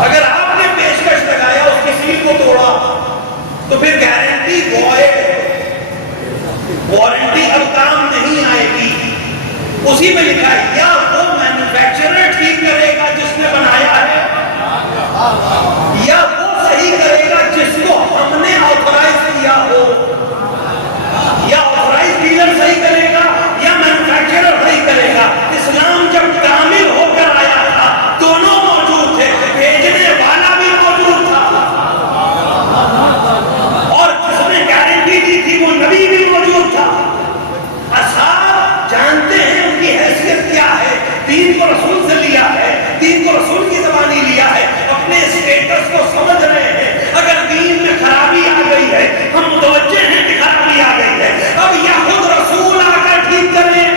اگر آپ نے پیشکش لگایا، اس کی سیل کو توڑا، تو پھر گارنٹی وائڈ ہے، وارنٹی اب کام نہیں آئے گی. اسی میں لکھا ہے یا وہ مینوفیکچرر ٹھیک کرے گا جس نے بنایا ہے، یا وہ صحیح کرے گا جس کو ہم نے آتھورائز کیا ہو. یا آتھورائز ڈیلر صحیح کرے گا یا مینوفیکچرر صحیح کرے گا. اسلام جب کامل ہو کر آیا تھا، دونوں موجود تھے، بھیجنے والا بھی موجود تھا اور جس نے گارنٹی دی تھی وہ نبی بھی موجود تھا. اصحاب جانتے ہیں ان کی حیثیت کیا ہے. دین کو رسول سے لیا ہے، دین کو رسول کی زبانی لیا ہے، اپنے اسٹیٹس کو سمجھ رہے ہیں. اگر دین میں خرابی آ گئی ہے، ہم متوجہ ہیں کہ خرابی آ گئی ہے. اب یا خود رسول آ کر ٹھیک کریں،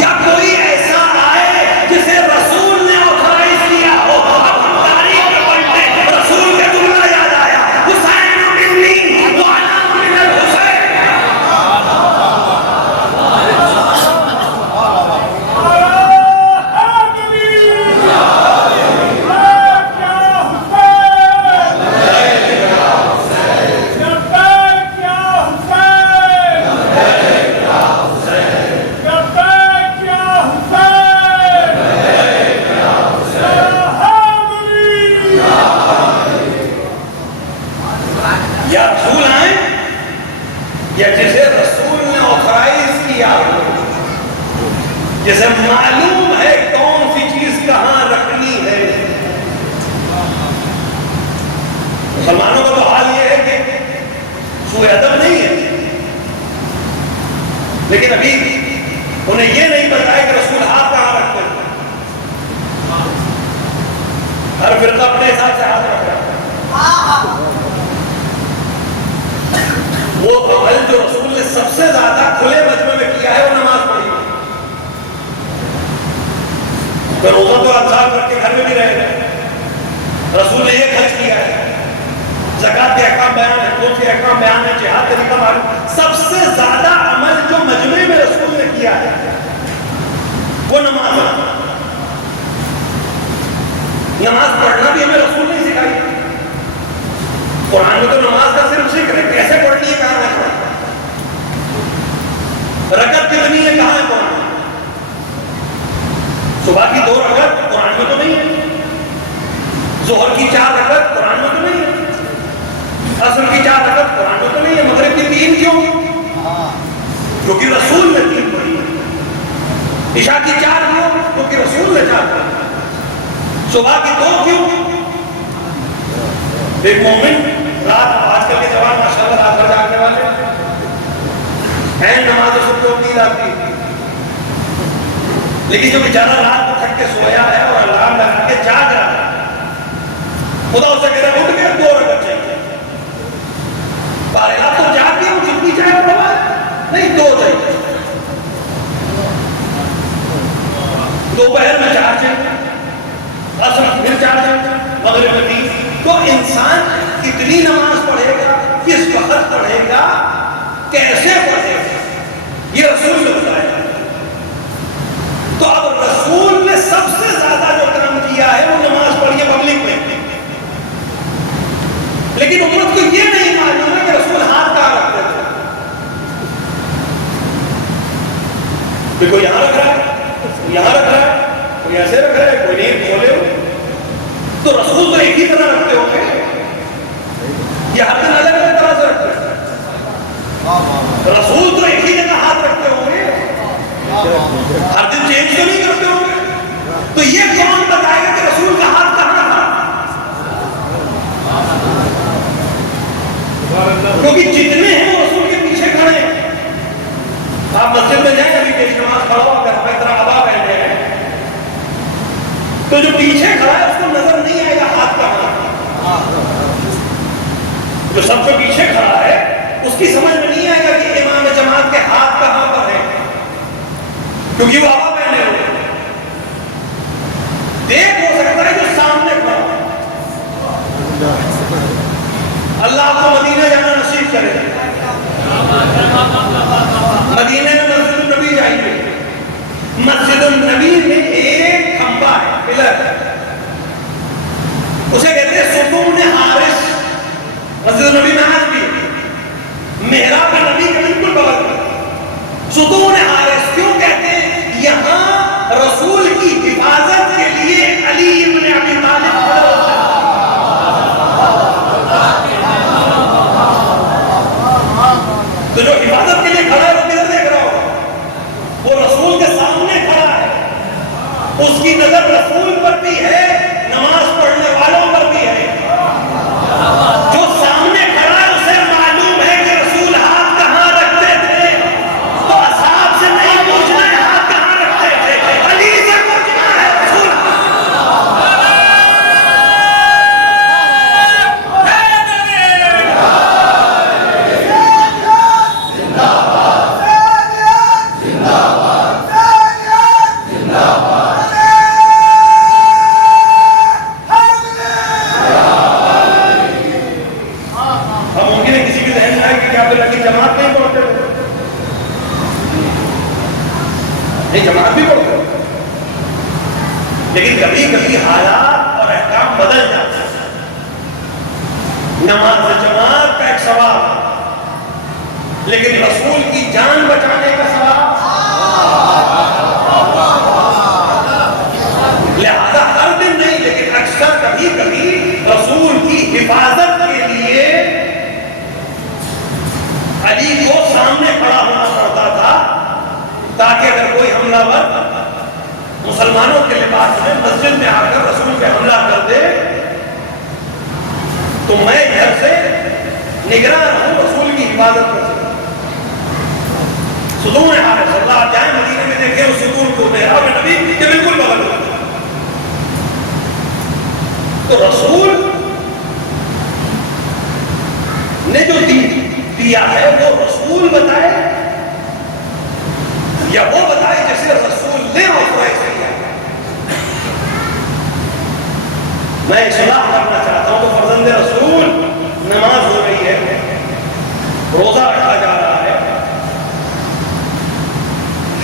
یا کوئی ایسا آئے جسے رسول نے آتھورائز کیا ہو. اب ہم تاریخ میں پڑھتے ہیں، رسول کا جملہ یاد آیا، حسین منی وعلی من الحسین. یا رسول آئیں یا جسے رسول نے آتھورائز کیا ہو، جسے معلوم ہے کون سی چیز کہاں رکھنی ہے. مسلمانوں کا تو حال یہ ہے کہ سوء ادب نہیں ہے، لیکن ابھی انہیں یہ نہیں پتا ہے کہ رسول ہاتھ کہاں رکھتے ہیں. ہر فرقہ اپنے حساب سے ہاتھ رکھ رہا ہے. وہ عمل جو رسول نے سب سے زیادہ کھلے مجمع میں کیا ہے وہ نماز پڑھی ہے. تو روزہ تو انصار کر کے گھر میں بھی رہے گا. رسول نے یہ خرچ کیا ہے، زکات کے احکام بیان ہے، خود کے احکام بیان ہے، جہاد کا طریقہ معلوم. سب سے زیادہ عمل جو مجمع میں رسول نے کیا ہے وہ نماز ہے. نماز پڑھنا بھی ہمیں رسول نے سکھائی. قرآن میں تو نماز کا صرف ذکر ہے، کیسے پڑھنی ہے کہاں ہے، رکعت کتنی ہے کہاں ہے قرآن. صبح کی 2 رکعت قرآن میں تو نہیں ہے، ظہر کی 4 رکعت قرآن میں تو نہیں ہے، عصر کی 4 رکعت قرآن میں تو نہیں ہے، مغرب کی 3 کیوں؟ ایک مومن رات، آج کل کے جوان ماشاءاللہ رات بھر جاگنے والے ہیں، نماز سب کو نیند آتی ہے، لیکن جو بیچارہ رات کو تھک کے سویا ہے اور الارم لگا کے جاگ رہا ہے، خدا اسے کہہ رہا اٹھ کے 2 رکعت چاہیے، رات تو جاگ گیا ہوں، جتنی چاہے پڑھا نہیں 2 چاہیے، دوپہر میں 4 چاہیے، عصر میں پھر 4 چاہیے، مغرب میں 3۔ تو انسان کتنی نماز پڑھے گا، کس وقت پڑھے گا، کیسے پڑھے گا، یہ رسول نے بتایا۔ تو اب رسول نے سب سے زیادہ جو کام کیا ہے وہ نماز پڑھی ہے پبلک میں، لیکن امت کو یہ نہیں معلوم ہے کہ رسول ہاتھ کہاں رکھتے تھے، کہ کوئی یہاں رکھ رہا ہے، کوئی یہاں رکھ رہا ہے، کوئی ایسے رکھ رہا ہے، کوئی نہیں کھولے ہو، تو رسول تو ایک ہی طرح رکھتے ہوں گے، یہ ہر دن الگ الگ طرح سے رکھتے ہیں، رسول تو ایک ہی جگہ ہاتھ رکھتے ہوں گے، ہر دن چینج تو نہیں کرتے ہوں گے، تو یہ کون بتائے گا کہ رسول کا ہاتھ کہاں تھا؟ کیونکہ جتنے ہیں وہ رسول کے پیچھے کھڑے ہیں۔ آپ مسجد میں جائیں ابھی پیش نماز پڑھو، اگر ہمیں طرح ابا پہنے ہیں تو جو پیچھے کھڑا ہے اس کو نظر نہیں آئے گا ہاتھ کہاں، جو سب سے پیچھے کھڑا ہے اس کی سمجھ میں نہیں آئے گا کہ امام جماعت کے ہاتھ کہاں پر ہے، کیونکہ وہ ابا پہنے ہوئے، دیکھ ہو سکتا ہے جو سامنے کھڑا ہے۔ اللہ آپ کو مدینہ جانا نصیب کرے، مدینہ میں مسجد النبی جائیے، مسجد النبی میں ایک کھمبا ہے، پلر، اسے کہتے ہیں ستون حارس، مسجد النبی میں آج بھی محراب نبی کے بالکل بغل میں ستون حارس، کیوں کہتے ہیں؟ یہاں رسول کی حفاظت کے لیے علی ابن ابی طالب کھڑے ہوتے ہیں، تو جو حفاظت کے لیے کھڑا ہے وہ کدھر دیکھ رہا ہوگا؟ وہ رسول کے سامنے کھڑا ہے، اس کی نظر رسول پر بھی ہے، نماز پڑھنے والوں پر بھی ہے، جو سامنے کھڑا ہے اسے معلوم ہے کہ رسول ہاتھ کہاں رکھتے تھے، تو اصحاب سے نہیں پوچھنا ہے ہاتھ کہاں رکھتے تھے، علی سے پوچھنا ہے رسول جماعت نہیں پڑھتے تھے، نہیں جماعت بھی پڑھتے تھے، لیکن کبھی کبھی حالات اور احکام بدل جاتے ہیں، نماز جماعت کا ایک ثواب، لیکن رسول کی جان بچانے کا ثواب، لہذا ہر دن نہیں لیکن اکثر کبھی کبھی رسول کی حفاظت کے لیے علی کو سامنے کھڑا ہونا پڑتا تھا، تاکہ اگر کوئی حملہ ور مسلمانوں کے لباس میں مسجد میں آ کر رسول پہ حملہ کر دے تو میں گھر سے نگراں رہوں، رسول کی حفاظت کر سکوں۔ ستون حارس، اللہ آپ جائیں مدینے میں دیکھیں اس ستون کو، محراب نبی کے بالکل بغل میں، تو رسول نے جو دیا ہے وہ رسول بتائے یا وہ بتائے جیسے رسول نے آتھورائز کیا۔ میں اصلاح کرنا چاہتا ہوں تو فرزند رسول، نماز ہو رہی ہے، روزہ رکھا جا رہا ہے،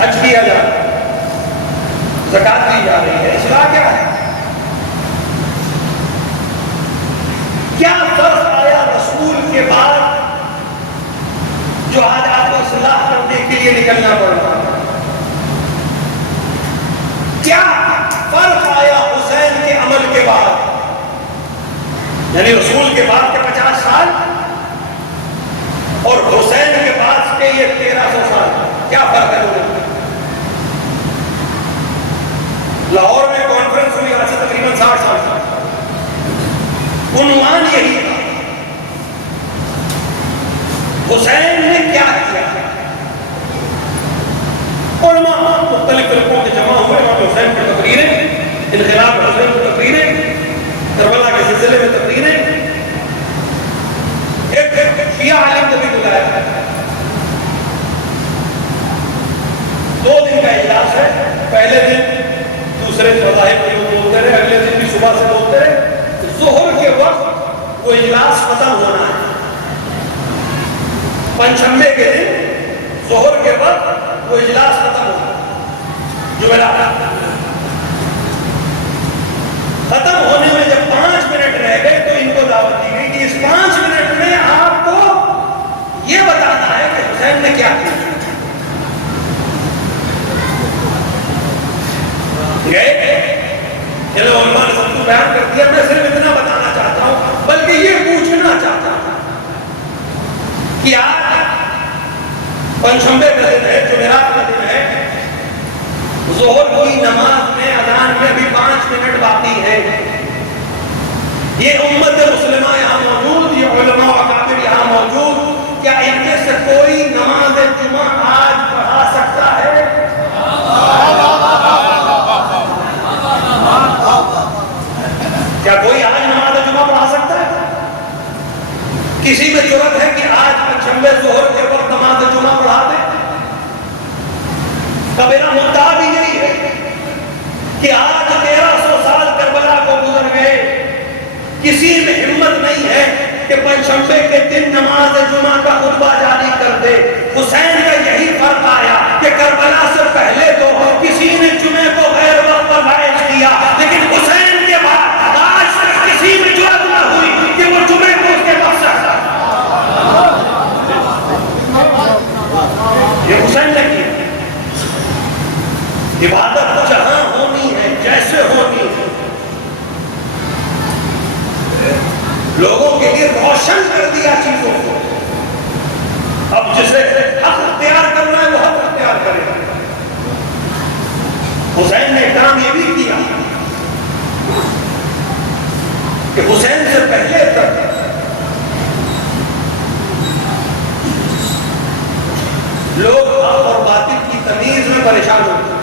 حج کیا جا رہا ہے، زکات دی جا رہی ہے، اصلاح کیا ہے؟ کیا فرق آیا رسول کے بعد جو آج آپ کو اصلاح کرنے کے لیے نکلنا پڑ رہا ہے؟ کیا فرق آیا حسین کے عمل کے بعد، یعنی رسول کے بعد کے 50 سال اور حسین کے بعد کے یہ 1300 سال، کیا فرق ہے؟ لاہور میں کانفرنس ہوئی آج سے تقریباً 60 سال، عنوان یہی تھا حسین نے کیا کیا؟ علماء مختلف فرقوں کے جمع ہوئے، امام حسین کی تقریریں، انقلاب حسین کی تقریریں، کربلا کے سلسلے میں تقریریں. ایک شیعہ عالم کو بھی بلایا، 2 دن کا اجلاس ہے. پہلے دن دوسرے مذاہب کے لوگ بولتے رہے، اگلے دن بھی صبح سے بولتے رہے. ظہر کے وقت وہ اجلاس ختم ہونا ہے. پنجشنبے کے دن ظہر کے وقت وہ اجلاس ختم ہونا ہے. جمعرات ختم ہونے میں جب 5 منٹ رہ گئے تو ان کو دعوت دی گئی کہ اس 5 منٹ میں آپ کو یہ بتانا ہے کہ حسین نے کیا کیا. علماء نے سب کو بیان کر دیا. میں صرف اتنا بتانا چاہتا ہوں، بلکہ یہ پوچھنا چاہتا ہوں کہ آج پنجشنبے کا دن ہے، جمعرات کا دن ہے، ظہر کی نماز میں اذان میں بھی 5 منٹ باقی ہے. یہ امت مسلمہ یہاں موجود، یہ علماء و اکابر یہاں موجود، کیا ان میں سے کوئی نماز جمعہ آج پڑھا سکتا ہے؟ کیا کوئی آج نماز جمعہ پڑھا سکتا ہے؟ کسی میں جرأت ہے کہ آج پنجشنبے ظہر کے وقت نماز جمعہ پڑھا دے؟ تو میرا مدعا بھی یہی ہے کہ آج 1300 سال کربلا کو گزر گئے، کسی میں ہمت نہیں ہے کہ پنجشنبے کے دن نماز جمعہ کا خطبہ جاری کر دے. حسین کا یہی فرق آیا کہ کربلا سے پہلے تو کسی نے جمعے کو غیر وقت پر فائز کیا، لیکن حسین کے بعد آج تک کسی میں جرأت نہ ہوئی کہ وہ جمعے کو اس کے وقت سے ہٹا. یہ حسین نے کیا. عبادت جہاں ہونی ہے، جیسے ہونی ہے، لوگوں کے لیے روشن کر دیا چیزوں کو. اب جسے حق اختیار کرنا ہے وہ حق اختیار کرے. حسین نے کام یہ بھی کیا کہ حسین سے پہلے تک لوگ حق اور باطل کی تمیز میں پریشان ہوتے،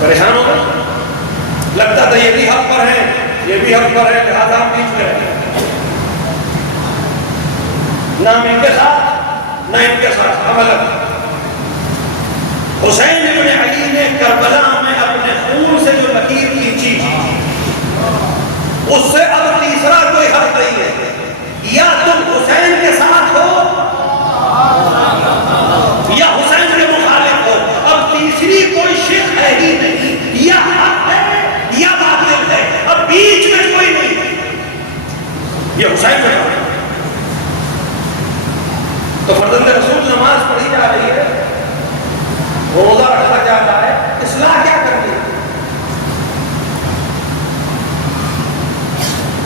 پریشان ہو گئے. لگتا تھا یہ بھی حق پر ہے، یہ بھی حق پر ہے، لہذا ہم بیچ میں رہے، نہ ہم ان کے ساتھ نہ ان کے ساتھ، ہم الگ. حسین ابن علی نے کربلا میں اپنے خون سے جو لکیر کھینچی، اس سے اب تیسرا کوئی حق نہیں ہے. یا تم حسین کے ساتھ ہو یا حسین کے مخالف ہو. اب تیسری کوئی شک ہے ہی نہیں، یا حق ہے یا باطل ہے، اب بیچ میں کوئی نہیں. یہ حسین کا ہے. تو فرزند رسول نماز پڑھی جا رہی ہے، روزہ رکھا جا رہا ہے، اصلاح کیا کرنی ہے؟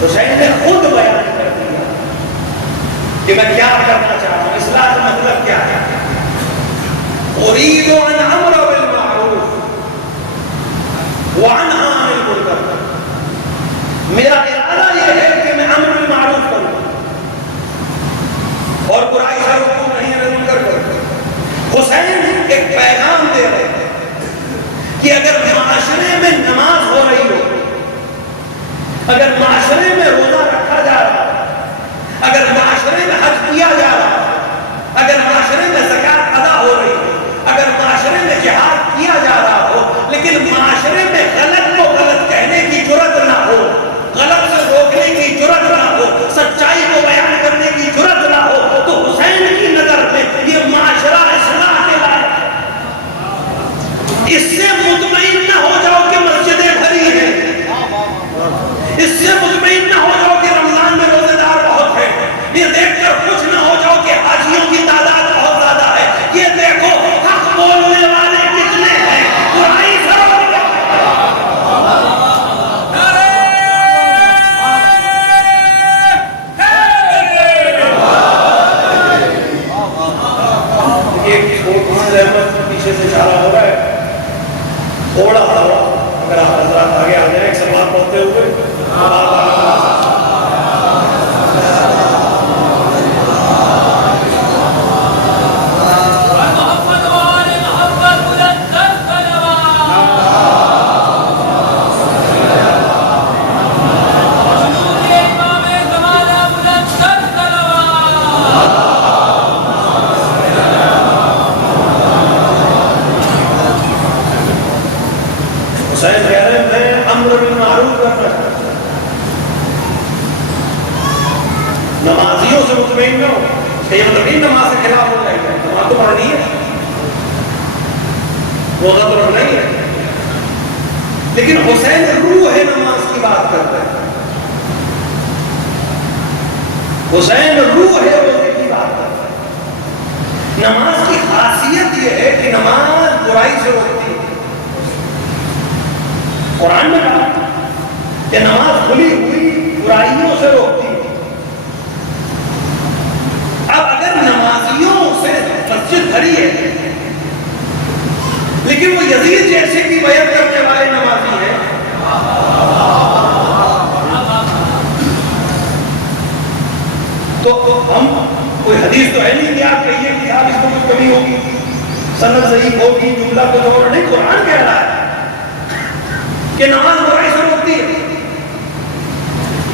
حسین نے خود بیان کر دیا کہ میں کیا کرنا چاہ رہا ہوں. اصلاح کا مطلب کیا ہے؟ اريد ان امر بالمعروف وانهى عن المنکر. میرا ارادہ یہ ہے کہ میں امر بالمعروف کروں اور برائی سے روکوں، نہیں منکر کروں. حسین ایک پیغام دے رہے ہیں کہ اگر معاشرے میں نماز ہو رہی ہو، اگر معاشرے میں روزہ رکھا جا رہا ہے، اگر معاشرے میں حج کیا جا رہا ہے، اگر معاشرے میں زکات ادا ہو رہی ہے، اگر معاشرے میں جہاد کیا جا رہا ہو، لیکن معاشرے میں غلط کو غلط کہنے کی جرأت نہ ہو، غلط سے روکنے کی جرأت نہ ہو، سچائی کو بیان کرنے کی جرأت نہ ہو، تو حسین کی نظر میں یہ معاشرہ اصلاح کے لائق ہے. اس سے مطمئن نہ ہو جاؤ کہ مسجدیں بھری ہیں، اس سے مطمئن نہ ہو جاؤ کہ رمضان میں روزے دار بہت ہیں، یہ دیکھ کر خوش نہ ہو جاؤ کہ حاجیوں کی تعداد بہت زیادہ ہے. یہ دیکھو حق بولنے والے کتنے ہیں، برائی سے روکنے پیچھے سے اشارہ ہو رہا ہے. تھوڑا اگر آپ حضرات آگے آ جائیں ایک سلام پڑھتے ہوئے. سے مطمئن نہ ہو کہ یہ مطلب نماز کے خلاف ہو جائے گا. نماز تو پڑھنی ہے, روزہ تو رکھنا ہی ہے. لیکن حسین روح نماز کی بات کرتا ہے, حسین روح روزے کی بات کرتا ہے. نماز کی خاصیت یہ ہے کہ نماز برائی سے روکتی ہے. قرآن میں کہا کہ نماز کھلی ہوئی برائیوں سے روکتی ہے. اب اگر نمازیوں سے مسجد بھری ہے لیکن وہ یزید جیسے کی بیعت کرنے والے نمازی ہیں, تو ہم کوئی حدیث تو ہے نہیں کہ آپ کہیے کہ آپ اس کو کچھ کمی ہوگی, سند ضعیف ہوگی, جملہ کچھ اور نہیں. قرآن کہہ رہا ہے کہ نماز برائی سے روکتی ہے.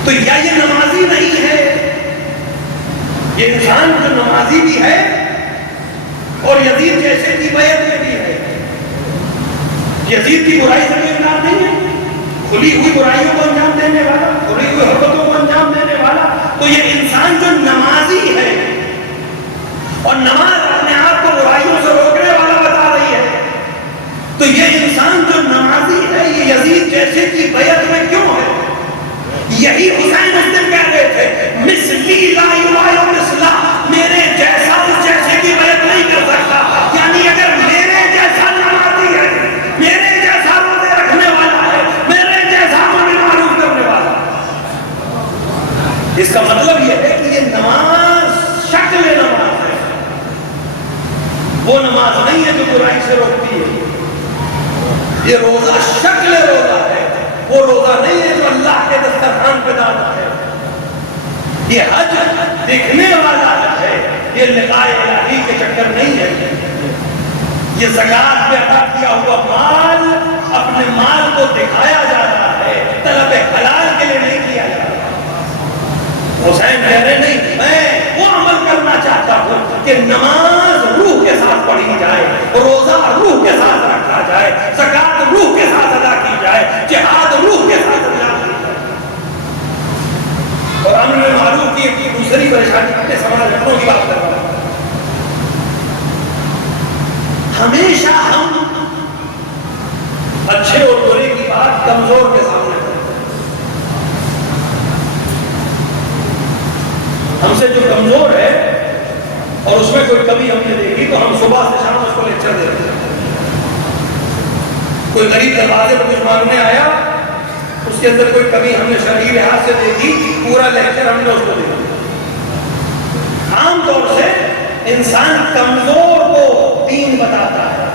تو یا یہ نمازی نہیں ہے, یہ انسان جو نمازی بھی ہے اور یزید جیسے کی بیعت میں بھی ہے. یزید کی برائی سے بھی انکار نہیں ہے, کھلی ہوئی برائیوں کو انجام دینے والا, کھلی ہوئی حرکتوں کو انجام دینے والا. تو یہ انسان جو نمازی ہے اور نماز اپنے آپ کو برائیوں سے روکنے والا بتا رہی ہے, تو یہ انسان جو نمازی ہے یہ یزید جیسے کی بیعت میں کیوں ہے؟ یہی حسین اس دن کہہ رہے تھے مثلی لا یبایع مثلا, میرے جیسا اس جیسے کی بیعت نہیں کر سکتا. یعنی اگر میرے جیسا نمازی ہے, میرے جیسا روزے رکھنے والا ہے, میرے جیسا امر بالمعروف کرنے والا ہے, اس کا مطلب یہ ہے کہ یہ نماز شکل نماز ہے, وہ نماز نہیں ہے جو برائی سے روکتی ہے. یہ روزہ شکل روزہ ہے, وہ روزہ نہیں ہے جو اللہ کے دسترخوان پہ دعوت ہے. یہ حج دیکھنے والا حج ہے, یہ لقاء الہی کے چکر نہیں ہے. یہ زکات پہ ادا کیا ہوا مال اپنے مال کو دکھایا جا رہا ہے, طلب حلال کے لیے نہیں کیا جا رہا. حسین کہہ رہے نہیں, میں وہ عمل کرنا چاہتا ہوں کہ نماز روح کے ساتھ پڑھی جائے, روزہ روح کے ساتھ رکھا جائے, زکات روح کے ساتھ ادا کی جائے, جہاد روح کے ساتھ ادا کی جائے. اور امر بالمعروف کی ایک دوسری پریشانی اپنے سماج رکھنے کی بات کر رہا ہوں. ہمیشہ ہم اچھے اور برے کی بات کمزور کے سامنے کرتے ہیں. ہم سے جو کمزور ہے اور اس میں کوئی کمی ہم نے دیکھی تو ہم صبح سے شام اس کو لیکچر دیتے ہیں. کوئی غریب دروازے پر کچھ مانگنے آیا, اس کے اندر کوئی کمی ہم نے شرعی لحاظ سے دیکھی, پورا لیکچر ہم نے اس کو دیا. عام طور سے انسان کمزور کو دین بتاتا ہے,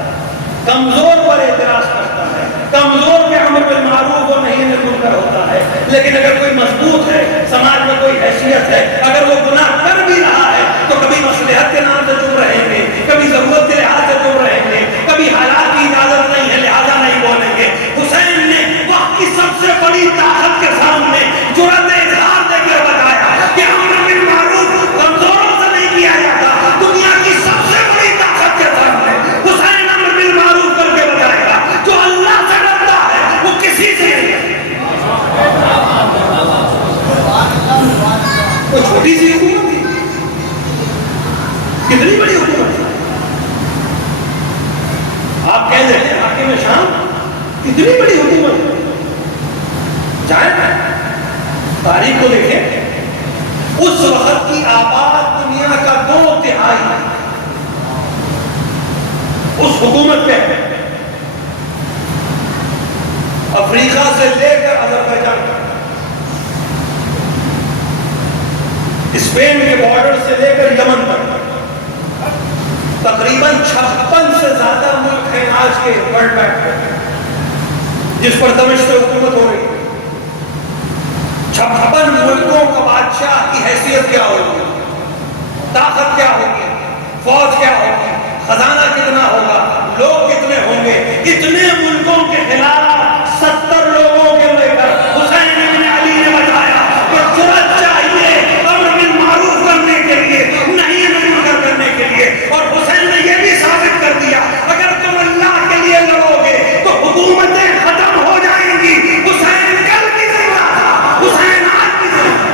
کمزور پر اعتراض کرتا ہے, کمزور کے امر بالمعروف و نہی عن المنکر ہوتا ہے. لیکن اگر کوئی مضبوط ہے, سماج میں کوئی حیثیت ہے, اگر وہ گناہ کر بھی رہا ہے تو کبھی مصلحت کے نام سے چپ رہیں گے, کبھی ضرورت کے لحاظ سے چپ رہیں گے, کبھی حالات کی اجازت نہیں ہے لہذا نہیں بولیں گے. حسین نے وقت کی سب سے بڑی طاقت کے سامنے جرأت اظہار دے کر بتایا کہ امر بالمعروف کمزوروں سے نہیں کیا جاتا. دنیا کی سب سے بڑی طاقت کے سامنے حسین امر بالمعروف کر کے بتائے گا. جو اللہ سے ڈرتا ہے وہ کسی سے نہیں. وہ چھوٹی سی حکومت تھی, کتنی بڑی حکومت تھی. آپ کہہ دیتے ہیں حاکم شام کتنی بڑی حکومت ہے. جائیں تاریخ کو دیکھیں, اس وقت کی آباد دنیا کا 2/3 اس حکومت پہ, افریقہ سے لے کر اذربائیجان تک, اسپین کے بارڈر سے لے کر یمن تک, تقریباً 56 سے زیادہ ملک ہیں آج کے ورلڈ بینک میں جس پر دمشق سے حکومت ہو رہی ہے. 56 ملکوں کا بادشاہ کی حیثیت کیا ہوگی, طاقت کیا ہوگی, فوج کیا ہوگی, خزانہ کتنا ہوگا, لوگ کتنے ہوں گے. اتنے ملکوں کے خلاف 70 لوگوں کے لے کر حسین ابن علی نے بتایا کہ جرأت چاہیے امر بالمعروف کرنے کے لیے, نہی عن المنکر کرنے کے لیے. اور حسین نے یہ بھی ثابت کر دیا اگر تم اللہ کے لیے لڑو گے تو حکومتیں ختم ہو جائیں گی. حسین کل کی زندہ تھا, حسین آج کی زندہ.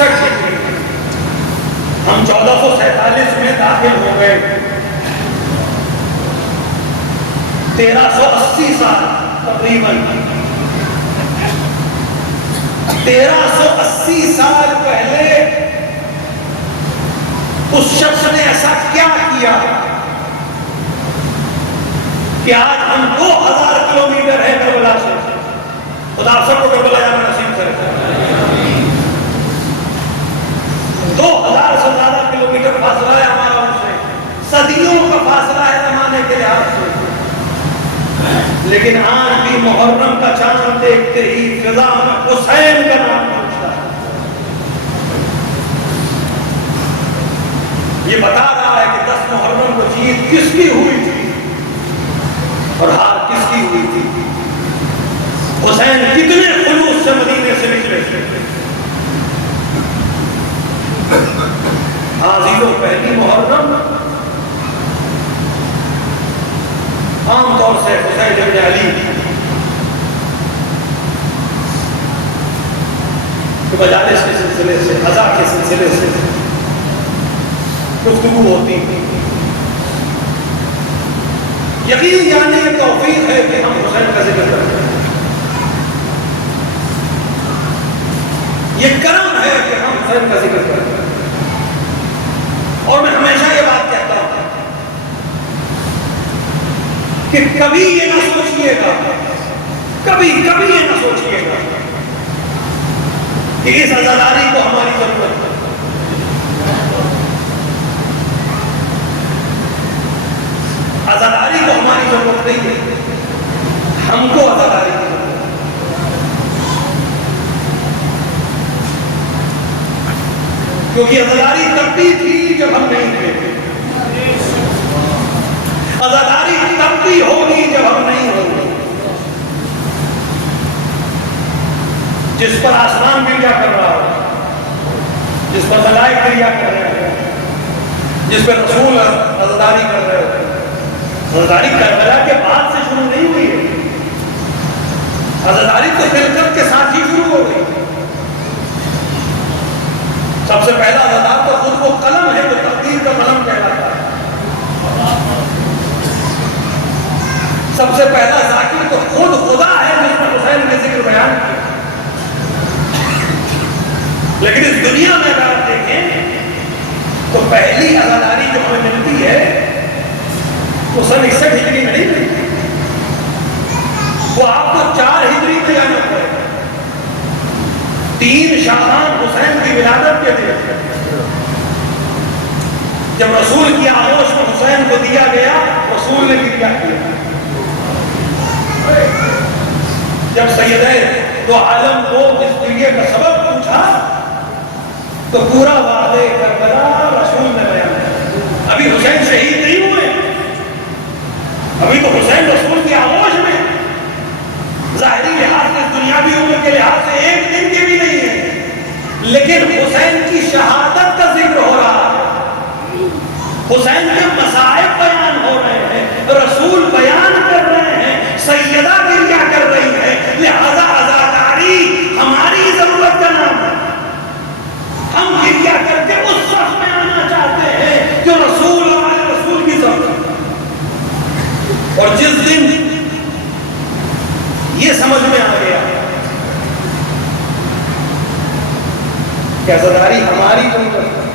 61 ہم 1447 میں داخل ہو گئے. 1380 سال تقریباً 1380 سال پہلے اس شخص نے ایسا کیا کیا کہ آج ہم 2000 کلومیٹر ہے کربلا سے. خدا آپ سب کو کربلا جانا نصیب کرے. 2000 سے زیادہ کلومیٹر فاصلہ ہے ہمارا ان سے, صدیوں کا فاصلہ ہے زمانے کے لحاظ سے. لیکن آج بھی محرم کا چاند دیکھتے ہی فضا میں حسین کا نام پہنچتا ہے. یہ بتا رہا ہے کہ 10 محرم کو جیت کس کی ہوئی تھی اور ہار کس کی ہوئی تھی. حسین کتنے خلوص سے مدینے سے نکلے تھے. حاضروں پہلی محرم عام طور سے حسین ابن علی کے مجالس کے سلسلے سے, عزا کے سلسلے سے گفتگو ہوتی تھی. یقین جاننے کی توفیق ہے کہ ہم حسین کا ذکر کرتے ہیں. یہ کرم ہے کہ ہم حسین کا ذکر کرتے ہیں. اور میں ہمیشہ یہ بات کہتا ہوں کہ کبھی یہ نہ سوچئے گا, کبھی یہ نہ سوچئے گا کہ اس عزاداری کو ہماری ضرورت ہے. عزاداری کو ہماری ضرورت نہیں ہے, ہم کو عزاداری کی ضرورت ہے. کیونکہ عزاداری تب بھی تھی جب ہم نہیں تھے, عزاداری تب بھی ہوگی جب ہم نہیں ہوں گے. جس پر آسمان کریا کر رہا ہو, جس پر ملائک کریا کر رہے ہیں, جس پر رسول عزاداری کر رہے ہو. عزاداری کربلا کے بعد سے شروع نہیں ہوئی ہے, عزاداری تو خلقت کے ساتھ ہی شروع ہو گئی. سب سے پہلا عزادار تو خود وہ قلم ہے جو تقدیر کا قلم کہلاتا ہے. سب سے پہلا ذاکر تو خود خدا ہے جس نے حسین کے ذکر بیان کیا. لیکن اس دنیا میں اگر آپ دیکھیں تو پہلی عزاداری جو ہمیں ملتی ہے وہ سن 61 ہجری میں نہیں ملتی, وہ آپ کو 4 ہجری میں جانا پڑے گا. 3 شعبان حسین کی ولادت کے دن جب رسول کی آغوش میں حسین کو دیا گیا, رسول نے بھی کیا کیا. جب سیدہ دو عالم کو اس دنیا کا سبب پوچھا تو پورا واضح کربلا رسول نے بیان کیا. ابھی حسین شہید نہیں ہوئے, ابھی تو حسین رسول کی آغوش میں, ظاہری لحاظ سے دنیاوی عمر کے لحاظ سے ایک دن کے بھی نہیں ہے, لیکن حسین کی شہادت کا ذکر ہو رہا ہے. حسین کے مصائب بیان ہو رہے ہیں, رسول بیان کر رہے ہیں, سیدہ کریا کر رہی ہے. لہذا عزاداری ہماری ضرورت کا نام ہے. ہم کریا کر کے اس شخص میں آنا چاہتے ہیں جو رسول اور آل رسول کی ضرورت ہے. اور جس دن یہ سمجھ میں آ گیا کہ عزاداری ہماری ضرورت ہے,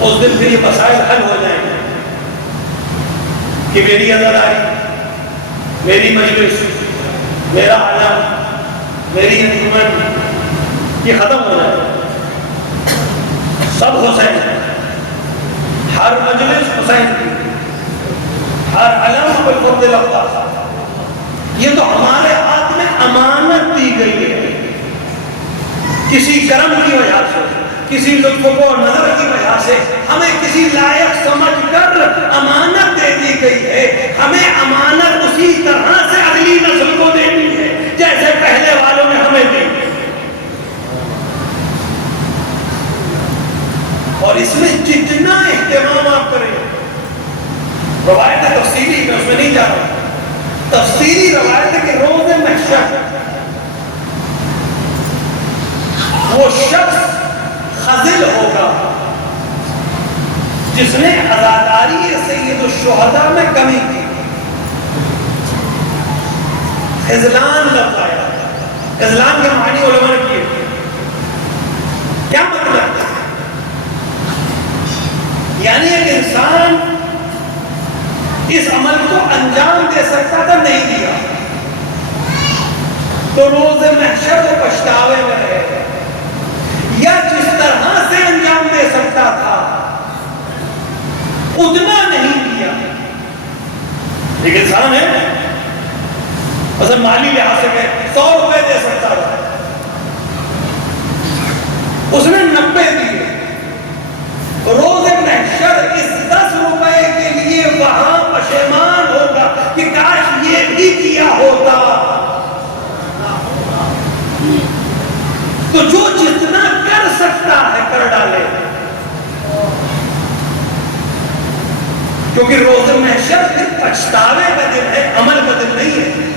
اس دن پھر یہ مسائل حل ہو جائیں گے کہ میری عزاداری, میری مجلس, میرا عالم, میری انجمن یہ ختم ہو جائے. سب حسین ہے, ہر مجلس حسین کی, ہر علم بالخط العباس. یہ تو ہمارے ہاتھ میں امانت دی گئی ہے. کسی کرم کی وجہ سے, کسی لطف و نظر کی وجہ سے ہمیں کسی لائق سمجھ کر امانت دے دی گئی ہے. ہمیں امانت اسی طرح سے اگلی نسل کو دینی ہے جیسے پہلے والوں نے ہمیں دی. اور اس میں جتنا اہتمام آپ کریں, روایت تفصیلی میں اس میں نہیں جا رہا, تفصیلی روایت ہے کہ روز محشر وہ شخص خزل ہوگا جس نے عزاداری سید الشہداء میں کمی کی. خذلان لفظ آیا. خذلان کے معنی علماء نے کیے. کیا مطلب؟ یعنی ایک انسان اس عمل کو انجام دے سکتا تھا, نہیں دیا, تو روز محشر وہ پچھتاوے میں رہے گا. یا جس طرح سے انجام دے سکتا تھا اتنا نہیں دیا. ایک انسان ہے مثلا مالی لحاظ سے 100 روپے دے سکتا تھا, اس نے 90 دیے. روز محشر اس 10 روپے کے لیے وہاں پشیمان ہوگا کہ کاش یہ بھی کیا ہوتا. تو جو جتنا کر سکتا ہے کر ڈالے, کیونکہ روز محشر پھر پچھتاوے کا دن ہے, عمل کا دن نہیں ہے.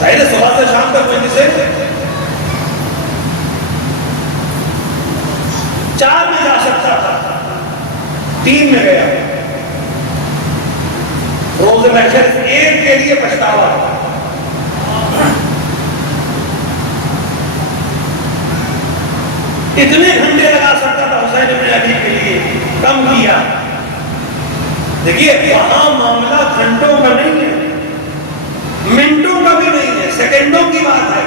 ظاہر صبح سے شام تک کوئی سے 4 میں جا سکتا تھا, 3 میں گیا. روز محشر 1 کے لیے پچھتاوا. اتنے گھنٹے لگا سکتا تھا حسین بن علی کے لیے, کم کیا. دیکھیے وہاں معاملہ گھنٹوں کا نہیں ہے, منٹوں کا بھی نہیں ہے, سیکنڈوں کی بات ہے.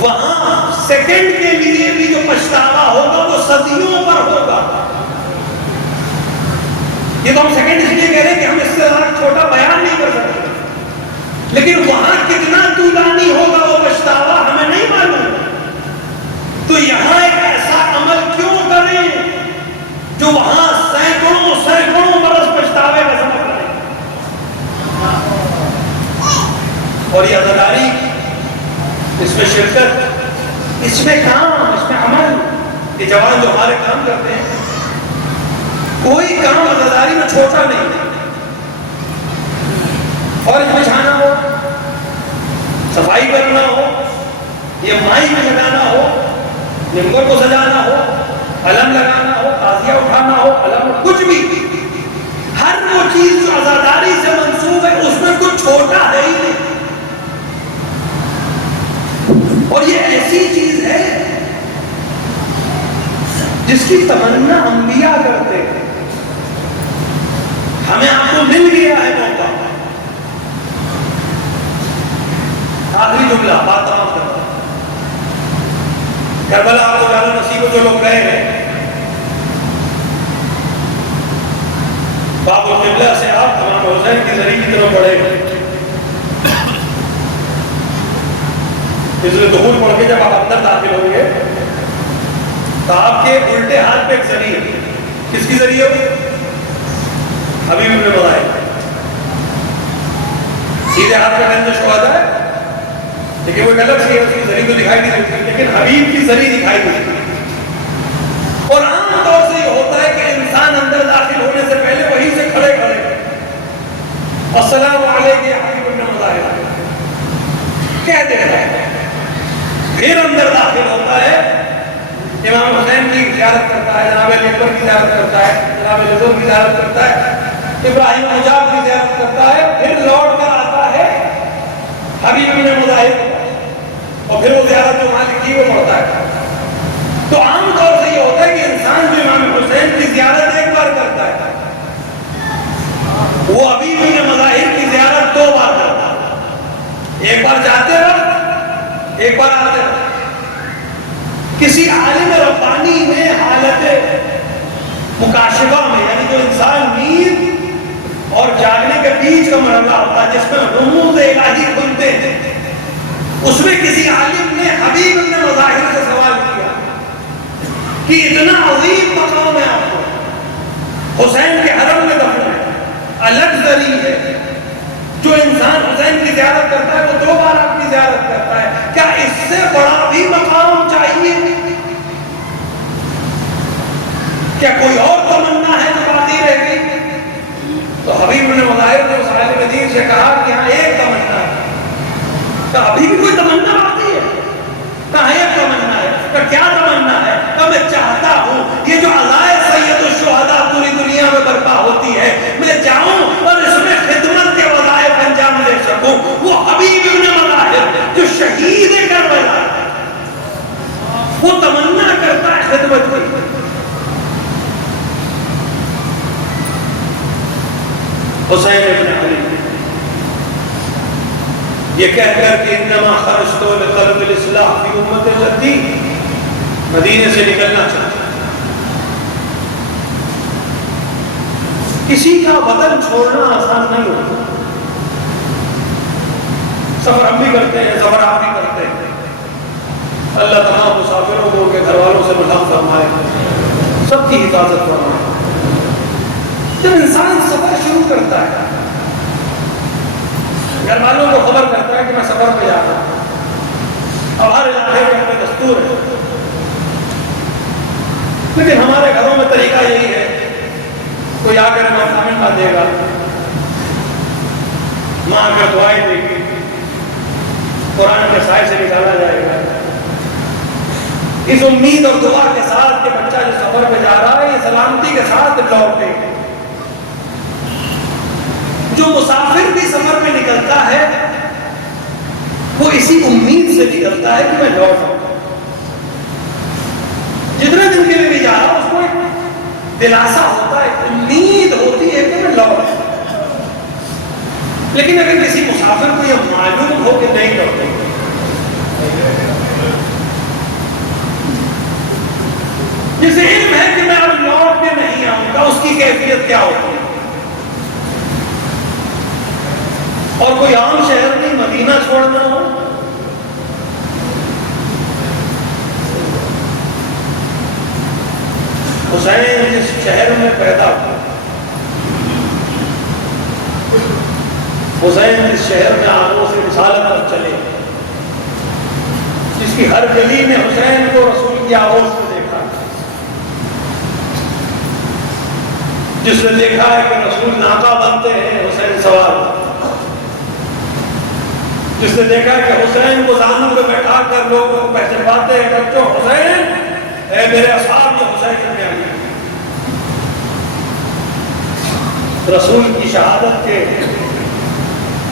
وہاں سیکنڈ کے لیے بھی جو پچھتاوا ہوگا وہ صدیوں پر ہوگا. یہ تو ہم سیکنڈ اس لیے کہہ رہے ہیں کہ ہم اس سے زیادہ چھوٹا بیان نہیں کر سکتے, لیکن وہاں کتنا طولانی ہوگا وہ پچھتاوا ہمیں نہیں معلوم. تو یہاں ایک ایسا عمل کیوں کریں جو وہاں سینکڑوں برس پچھتاوے کا سبب کرے. اور یہ عزاداری, اس میں شرکت, اس میں کام, اس میں عمل, یہ جوان جو ہمارے کام کرتے ہیں, کوئی کام عزاداری میں چھوٹا نہیں. اور اس بچھانا ہو, صفائی کرنا ہو, یہ مائی میں لگانا ہو, نمبر کو سجانا ہو, علم لگانا ہو, تازیہ اٹھانا ہو, علم, کچھ بھی, ہر وہ چیز جو عزاداری سے منسوب ہے اس میں کچھ چھوٹا ہے ہی نہیں. اور یہ ایسی چیز ہے جس کی تمنا انبیاء کرتے ہیں. ہمیں آپ کو مل گیا ہے موقع. آخری جملہ بات تمام کرتا ہوں. کربلا آپ کو جانا نصیب کو جو لوگ گئے ہیں, باب القبلہ سے آپ امام حسین کی زری کی طرف بڑھے گئے. اس لیے دخول پڑھ کے جب آپ اندر داخل ہوں گے تو آپ کے الٹے ہاتھ پہ ایک زری ہے. کس کی زری ہے وہ؟ حبیب ابن مظاہر. سیدھے ہاتھ پہ گنجش ہوا جائے لیکن وہ ایک الگ سی ہے, اس کی زری تو دکھائی نہیں دیتی, لیکن حبیب کی زری دکھائی دیتی. اور عام طور سے یہ ہوتا ہے کہ انسان اندر داخل ہونے سے پہلے وہیں سے کھڑے السلام علیکم یا حبیب ابن مظاہر کہہ دیتا ہے. پھر اندر داخل ہوتا ہے, امام حسین کی زیارت کرتا ہے, جناب علی اکبر کی زیارت کرتا ہے, جناب علی زور کی زیارت کرتا ہے, ابراہیم مجاب کی زیارت کرتا ہے, پھر لوٹ کر آتا ہے حبیب ابن مظاہر اور پھر وہ زیارت جو مالک کی وہ پڑھتا ہے. تو عام طور سے یہ ہوتا ہے کہ انسان جو امام حسین کی زیارت ایک بار کرتا ہے وہ حبیب ابن مظاہر کی زیارت 2 بار کرتا ہے. ایک بار جاتے وقت, ایک بار آتے وقت. کسی عالم ربانی میں حالت مکاشفہ میں, یعنی جو انسان نیند اور جاگنے کے بیچ کا مرحلہ ہوتا ہے جس میں رموز الہی کھلتے ہیں, اس میں کسی عالم نے حبیب ابن مظاہر سے سوال کیا کہ اتنا عظیم مقام ہے آپ کو, حسین کے حرم میں دفن ہے, الگ ذریعہ ہے, جو انسان حسین کی زیارت کرتا ہے وہ 2 بار آپ کی زیارت کرتا ہے, کیا اس سے بڑا بھی مقام چاہیے؟ کیا کوئی اور تمنا ہے جو باقی رہ گئی؟ تو حبیب ابن مظاہر نے اس عالم دین سے کہا کہ ہاں ایک تمنا ہے کہا ابھی بھی کوئی تمنا باقی ہے؟ کہا ایک تمنا ہے۔ کہا کیا تمنا ہے؟ کہا میں چاہتا ہوں یہ جو عزائے سید الشہداء پوری دنیا میں برپا ہوتی ہے، میں جاؤں اور اس میں خدمت کے وظائف انجام دے سکوں۔ وہ حبیب ابن مظاہر جو شہید کربلا ہے، وہ تمنا کرتا ہے خدمت کی۔ حسین ابن علی یہ کہہ کر کہ انما خرجت لطلب الاصلاح فی امت جدی، مدینے سے نکلنا چاہتا ہے۔ کسی کا وطن چھوڑنا آسان نہیں ہوتا، سفر ہم بھی کرتے ہیں، سفر آپ بھی کرتے ہیں۔ اللہ تمام مسافروں کو ان کے گھر والوں سے ملحق فرمائے، سب کی حفاظت فرمائے۔ جب انسان سفر شروع کرتا ہے، گھر والوں کو خبر کرتا ہے کہ میں سفر پہ جا رہا ہوں، اب ہر علاقے میں اپنے دستور ہے، لیکن ہمارے گھروں میں طریقہ یہی ہے، کوئی آ کر محفل کا دے گا، ماں آ کر دعائیں دے گی، قرآن کے سائے سے نکالا جائے گا، اس امید اور دعا کے ساتھ کہ بچہ جو سفر پہ جا رہا ہے یہ سلامتی کے ساتھ لوٹے۔ جو مسافر بھی سفر میں نکلتا ہے وہ اسی امید سے نکلتا ہے کہ میں لوٹ آؤں، جتنے دن کے لیے بھی جا رہا ہوں اس کو ایک دلاسا ہوتا ہے، امید ہوتی ہے کہ میں لوٹ آؤں۔ لیکن اگر کسی مسافر کو یہ معلوم ہو کہ نہیں لوٹے گا، جسے علم ہے کہ میں اب لوٹ کے نہیں آؤں گا، اس کی کیفیت کیا ہوتی ہے؟ اور کوئی عام شہر نہیں، مدینہ چھوڑنا ہو، حسین جس شہر میں پیدا ہوا، حسین جس شہر میں آنکھوں سے رسالت پر چلے، جس کی ہر گلی میں حسین کو رسول کی آواز سے دیکھا، جس نے دیکھا ہے کہ رسول ناکا بنتے ہیں حسین سوار، جس نے دیکھا ہے کہ حسین کو زانوں پہ بیٹھا کر لوگوں کو پہچانواتے ہیں، بچوں حسین اے میرے اصحاب، یہ حسین ابن علی۔ رسول کی شہادت کے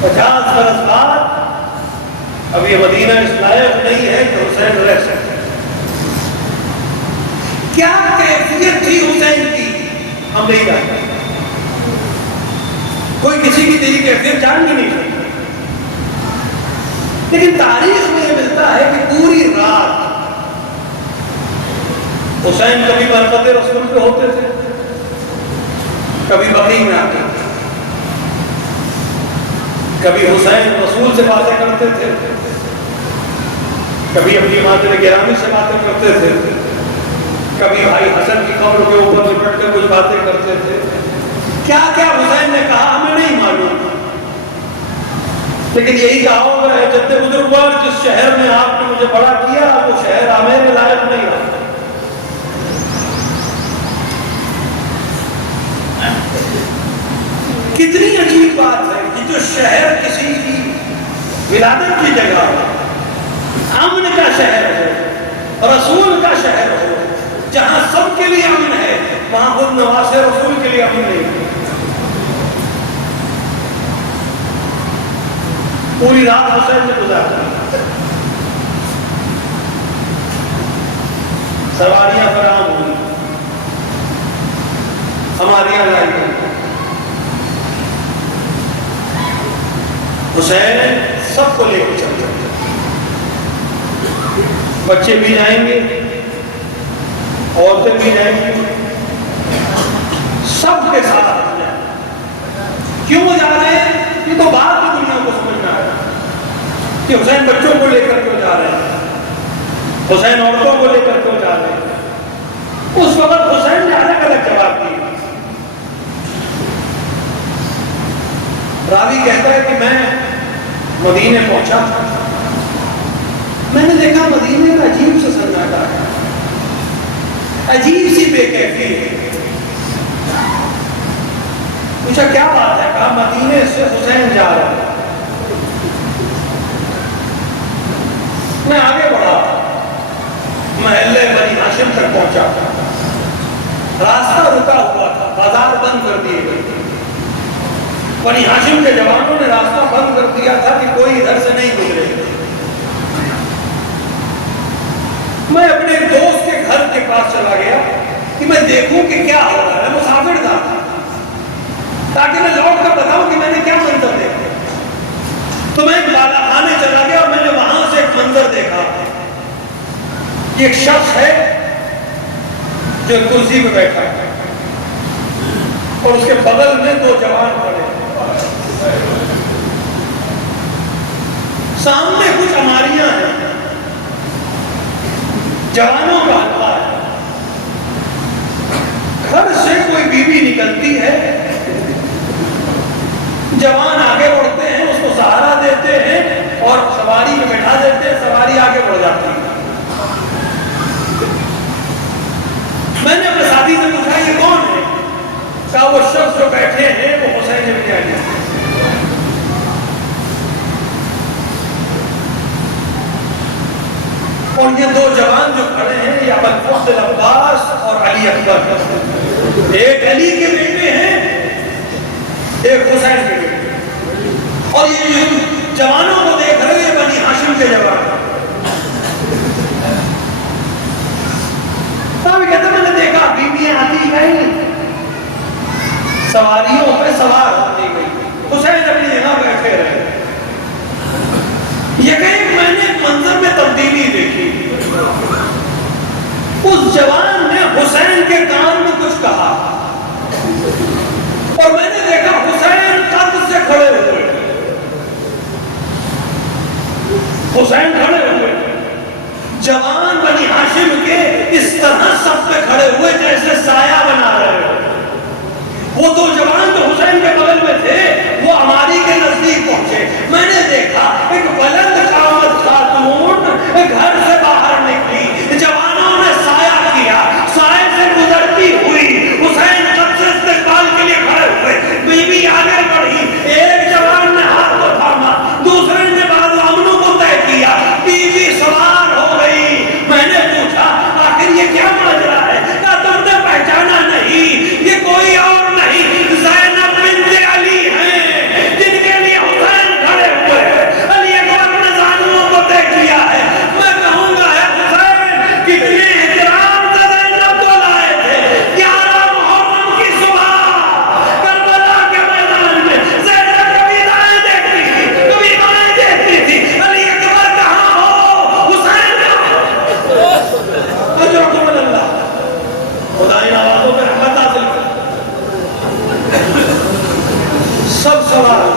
50 برس بعد اب یہ مدینہ اس لائق نہیں ہے کہ حسین رہ سکے۔ کیا کیفیت تھی حسین کی ہم نہیں جانتے، کوئی کسی کی تیری کیفیت جان بھی نہیں سکتا، لیکن تاریخ میں یہ ملتا ہے کہ پوری رات حسین کبھی برکت رسول پہ ہوتے تھے، کبھی بقیع میں آتے تھے، کبھی حسین رسول سے باتیں کرتے تھے، کبھی اپنی مادر گرامی سے باتیں کرتے تھے، کبھی بھائی حسن کی قبر کے اوپر لپٹ کر کچھ باتیں کرتے تھے۔ کیا کیا حسین نے کہا ہمیں نہیں معلوم، لیکن یہی کہا ہوگا ہے جد بزرگوار جس شہر میں آپ نے مجھے بڑا کیا وہ شہر ہمیں لائق نہیں رہا۔ کتنی عجیب بات ہے کہ جو شہر کسی کی ولادت کی جگہ ہو، امن کا شہر ہو، رسول کا شہر ہو، جہاں سب کے لیے امن ہے، وہاں خود نواز رسول کے لیے امن نہیں ہے۔ پوری رات حسین نے گزارا، سواریاں فراہم ہوئی، ہماریاں لائی گئی، حسین سب کو لے کے چل جاتے، بچے بھی جائیں گے، عورتیں بھی جائیں گی، سب کے ساتھ جائیں۔ کیوں جا رہے ہیں؟ یہ تو بات میں دنیا کو سمجھنا ہے کہ حسین بچوں کو لے کر کیوں جا رہے ہیں، حسین عورتوں کو لے کر کیوں جا رہے ہیں۔ اس وقت حسین نے الگ الگ جواب دیے۔ راوی کہتا ہے کہ میں مدینے پہنچا، میں نے دیکھا مدینے کا عجیب سے سناٹا ہے، عجیب سی بے کیفی ہے۔ پوچھا کیا بات ہے؟ کہا مدینے سے حسین جا رہا ہے۔ میں آگے بڑھا، محلے بنی ہاشم تک پہنچا، راستہ رکا ہوا تھا، بازار بند کر دیے گئے تھے، بنی ہاشم کے جوانوں نے راستہ بند کر دیا تھا کہ کوئی ادھر سے نہیں گزرے۔ میں اپنے ایک دوست کے گھر کے پاس چلا گیا کہ میں دیکھوں کہ کیا ہو رہا ہے، مسافر تھا، تاکہ میں لوٹ کر بتاؤں کہ میں نے کیا منظر دیکھا۔ تو میں ایک بالا خانے چلا گیا اور میں نے وہاں سے ایک منظر دیکھا کہ ایک شخص ہے جو کرسی پہ بیٹھا ہے اور اس کے بغل میں دو جوان کھڑے ہیں، سامنے کچھ عماریاں ہیں، جوانوں کا حلقہ ہے، گھر سے کوئی بیوی نکلتی ہے، جوان آگے بڑھتے ہیں، اس کو سہارا دیتے ہیں اور سواری میں بٹھا دیتے ہیں، سواری آگے بڑھ جاتی ہے۔ میں نے اپنے ساتھی سے پوچھا یہ کون ہے؟ کہا وہ شخص جو بیٹھے ہیں وہ حسین ابن علی ہیں۔ اور یہ دو جوان جو کھڑے ہیں یہ ابو الفضل عباس اور علی اکبر، ایک علی کے بیٹے ہیں ایک حسین کے بیٹے، اور یہ جوانوں کو دیکھ رہے ہیں بنی ہاشم کے جوان۔ کہتا میں نے دیکھا بیویاں آتی گئی، سواریوں پہ سوار ہوتی گئی، حسین اپنی جگہ بیٹھے رہے۔ یقین میں نے ایک منظر میں تبدیلی دیکھی، اس جوان نے حسین کے کان میں کچھ کہا اور میں نے دیکھا حسین قد سے کھڑے ہوئے، حسین کھڑے ہوئے، جوان بنی ہاشم کے اس طرح سب پہ کھڑے ہوئے جیسے سایہ بنا رہے ہو۔ وہ دو جوان جو حسین کے بغل میں تھے وہ ہماری کے نزدیک پہنچے، میں نے دیکھا ایک بلند قامت خاتون گھر سے باہر نکلی، جوانوں نے سایہ کیا، سائے سے گزرتی ہوئی حسین سب سے استقبال کے لیے کھڑے ہوئے، بیوی آگے بڑھی، ایک جوان نے ہاتھ کو تھاما، دوسرے نے بعض امنوں کو طے کیا، بیوی سوار ہو گئی۔ میں نے پوچھا آخر یہ کیا ماجرا ہے؟ کہا تم نے پہچانا نہیں، یہ کوئی اور نہیں زینب بنت علی ہیں جن کے لیے حسین کھڑے ہوئے ہیں۔ علی اکبر نے زانوؤں کو طے کیا ہے۔ میں کہوں گا ہے حسین کتنے احترام سے زینب کو لائے تھے، 11 محرم کی صبح کربلا کے میدان میں زینب کبھی دائیں دیکھتی تھی کبھی بائیں دیکھتی تھی، علی اکبر کہاں ہو، حسین کہاں ہو؟ اجرکم اللہ، خدا ان آوازوں پہ رحمت حاصل کر۔ سب سوال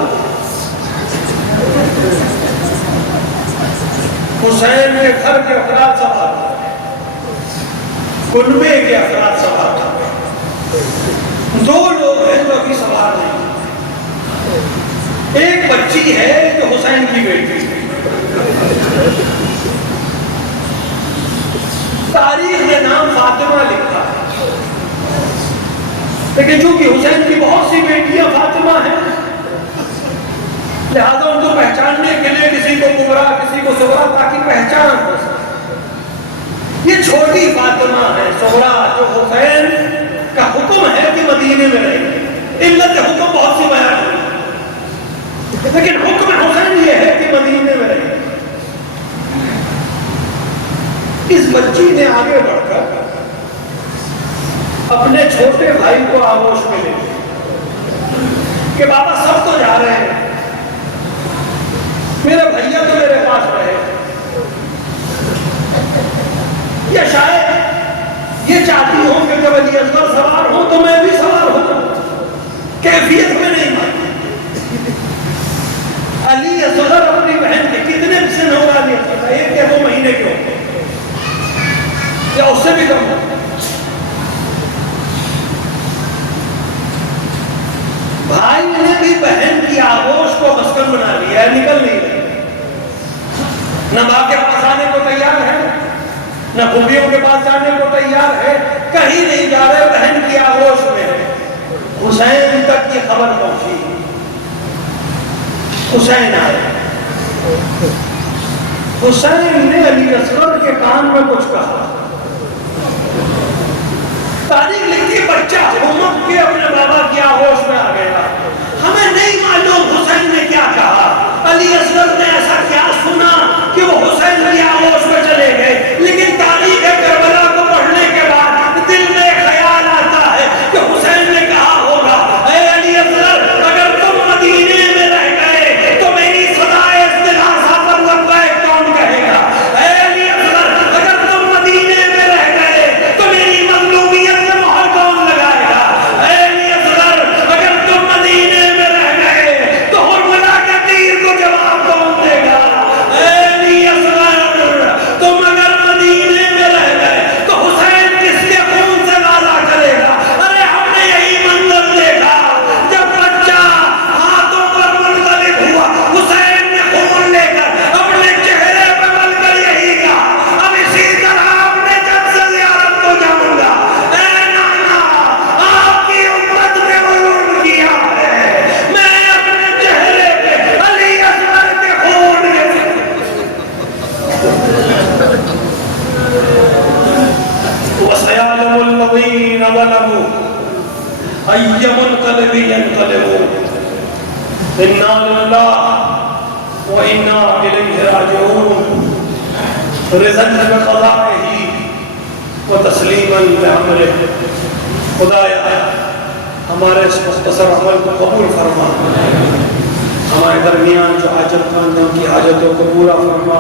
حسین کے گھر کے افراد سوال، کنبے کے افراد سوال، دو لوگ ہیں جو ابھی سوال نہیں، ایک بچی ہے جو حسین کی بیٹی، تاریخ نے نام فاطمہ لکھا ہے، لیکن چونکہ حسین کی بہت سی بیٹیاں فاطمہ ہیں لہذا ان کو پہچاننے کے لیے کسی کو کبرا کسی کو صغرا تاکہ پہچان ہو سکے۔ یہ چھوٹی فاطمہ ہے صغرا جو حسین کا حکم ہے کہ مدینے میں رہے، علت حکم بہت سی بیان ہوئی لیکن حکم حسین یہ ہے کہ مدینے میں رہے۔ اس بچی نے آگے بڑھ کر اپنے چھوٹے بھائی کو آغوش میں لے کہ بابا سب تو جا رہے ہیں، میرے بھیا تو میرے پاس رہے، یا شاید یہ چاہتی ہوں کہ جب علی اصغر سوار ہوں تو میں بھی سوار ہو جاؤں، کیفیت میں نہیں مانتی۔ علی اصغر اپنی بہن کے کتنے سن ہوگا علی اصغر، 1 یا 2 مہینے کے ہوتے یا اس سے بھی کم ہو۔ بھائی نے بھی بہن کی آغوش کو مسکن بنا لیا ہے، نکل نہیں رہی، نہ ماں کے پاس آنے کو تیار ہے نہ پھوپھیوں کے پاس جانے کو تیار ہے، کہیں نہیں جا رہے، بہن کی آغوش میں ہے۔ حسین تک یہ خبر پہنچی، حسین آئے، حسین نے علی اصغر کے کان میں کچھ کہا. تاریخ لکھتی بچہ امت کے اپنے بابا کی آغوش میں آ گیا. ہمیں نہیں معلوم حسین نے کیا کہا, علی اصغر نے ایسا کیا سنا کہ وہ حسین کی آغوش میں چلے گئے. لیکن تاریخ کربلا کو پڑھنے کے بعد دل میں خیال آتا ہے کہ حسین نے کہا ہوگا, اے علی اصغر اگر تم مدینے میں رہ گئے تو میری صدائے استغاثہ پر لبیک کون کہے گا. اے علی اصغر اگر تم مدینے میں رہ گئے تو میری مظلومیت میں مہر کون لگائے گا. اے علی اصغر اگر تم مدینے میں رہ گئے تو حرملا کے تیر کو جواب کون دے گا. اے علی اصغر تم اگر مدینے میں رہ گئے تو حسین کس کے خون سے غازہ کرے گا. ارے ہم نے یہی منظر دیکھا جب بچہ ہاتھوں پر منقلب ہوا, حسین نے خون لے کر اپنے چہرے پہ مل کر یہی کہا, اب اسی طرح اپنے جد سے زیارت کو جاؤں گا. اے نانا آپ کی امت نے ظلم کیا ہے, میں اپنے چہرے پہ علی اصغر کے خون کے وَسَيَعْلَمُ الَّذِينَ ظَلَمُوا أَيَّ مُنْقَلَبٍ يَنْقَلِبُونَ. إِنَّا لِلَّهِ وَإِنَّا إِلَيْهِ رَاجِعُونَ. رِضًا بِقَضَائِهِ وَتَسْلِيمًا بِأَمْرِهِ. خدایا ہمارے اس مختصر عمل کو قبول فرما, ہمارے درمیان جو حاجت مندوں کی حاجتوں کو پورا فرما.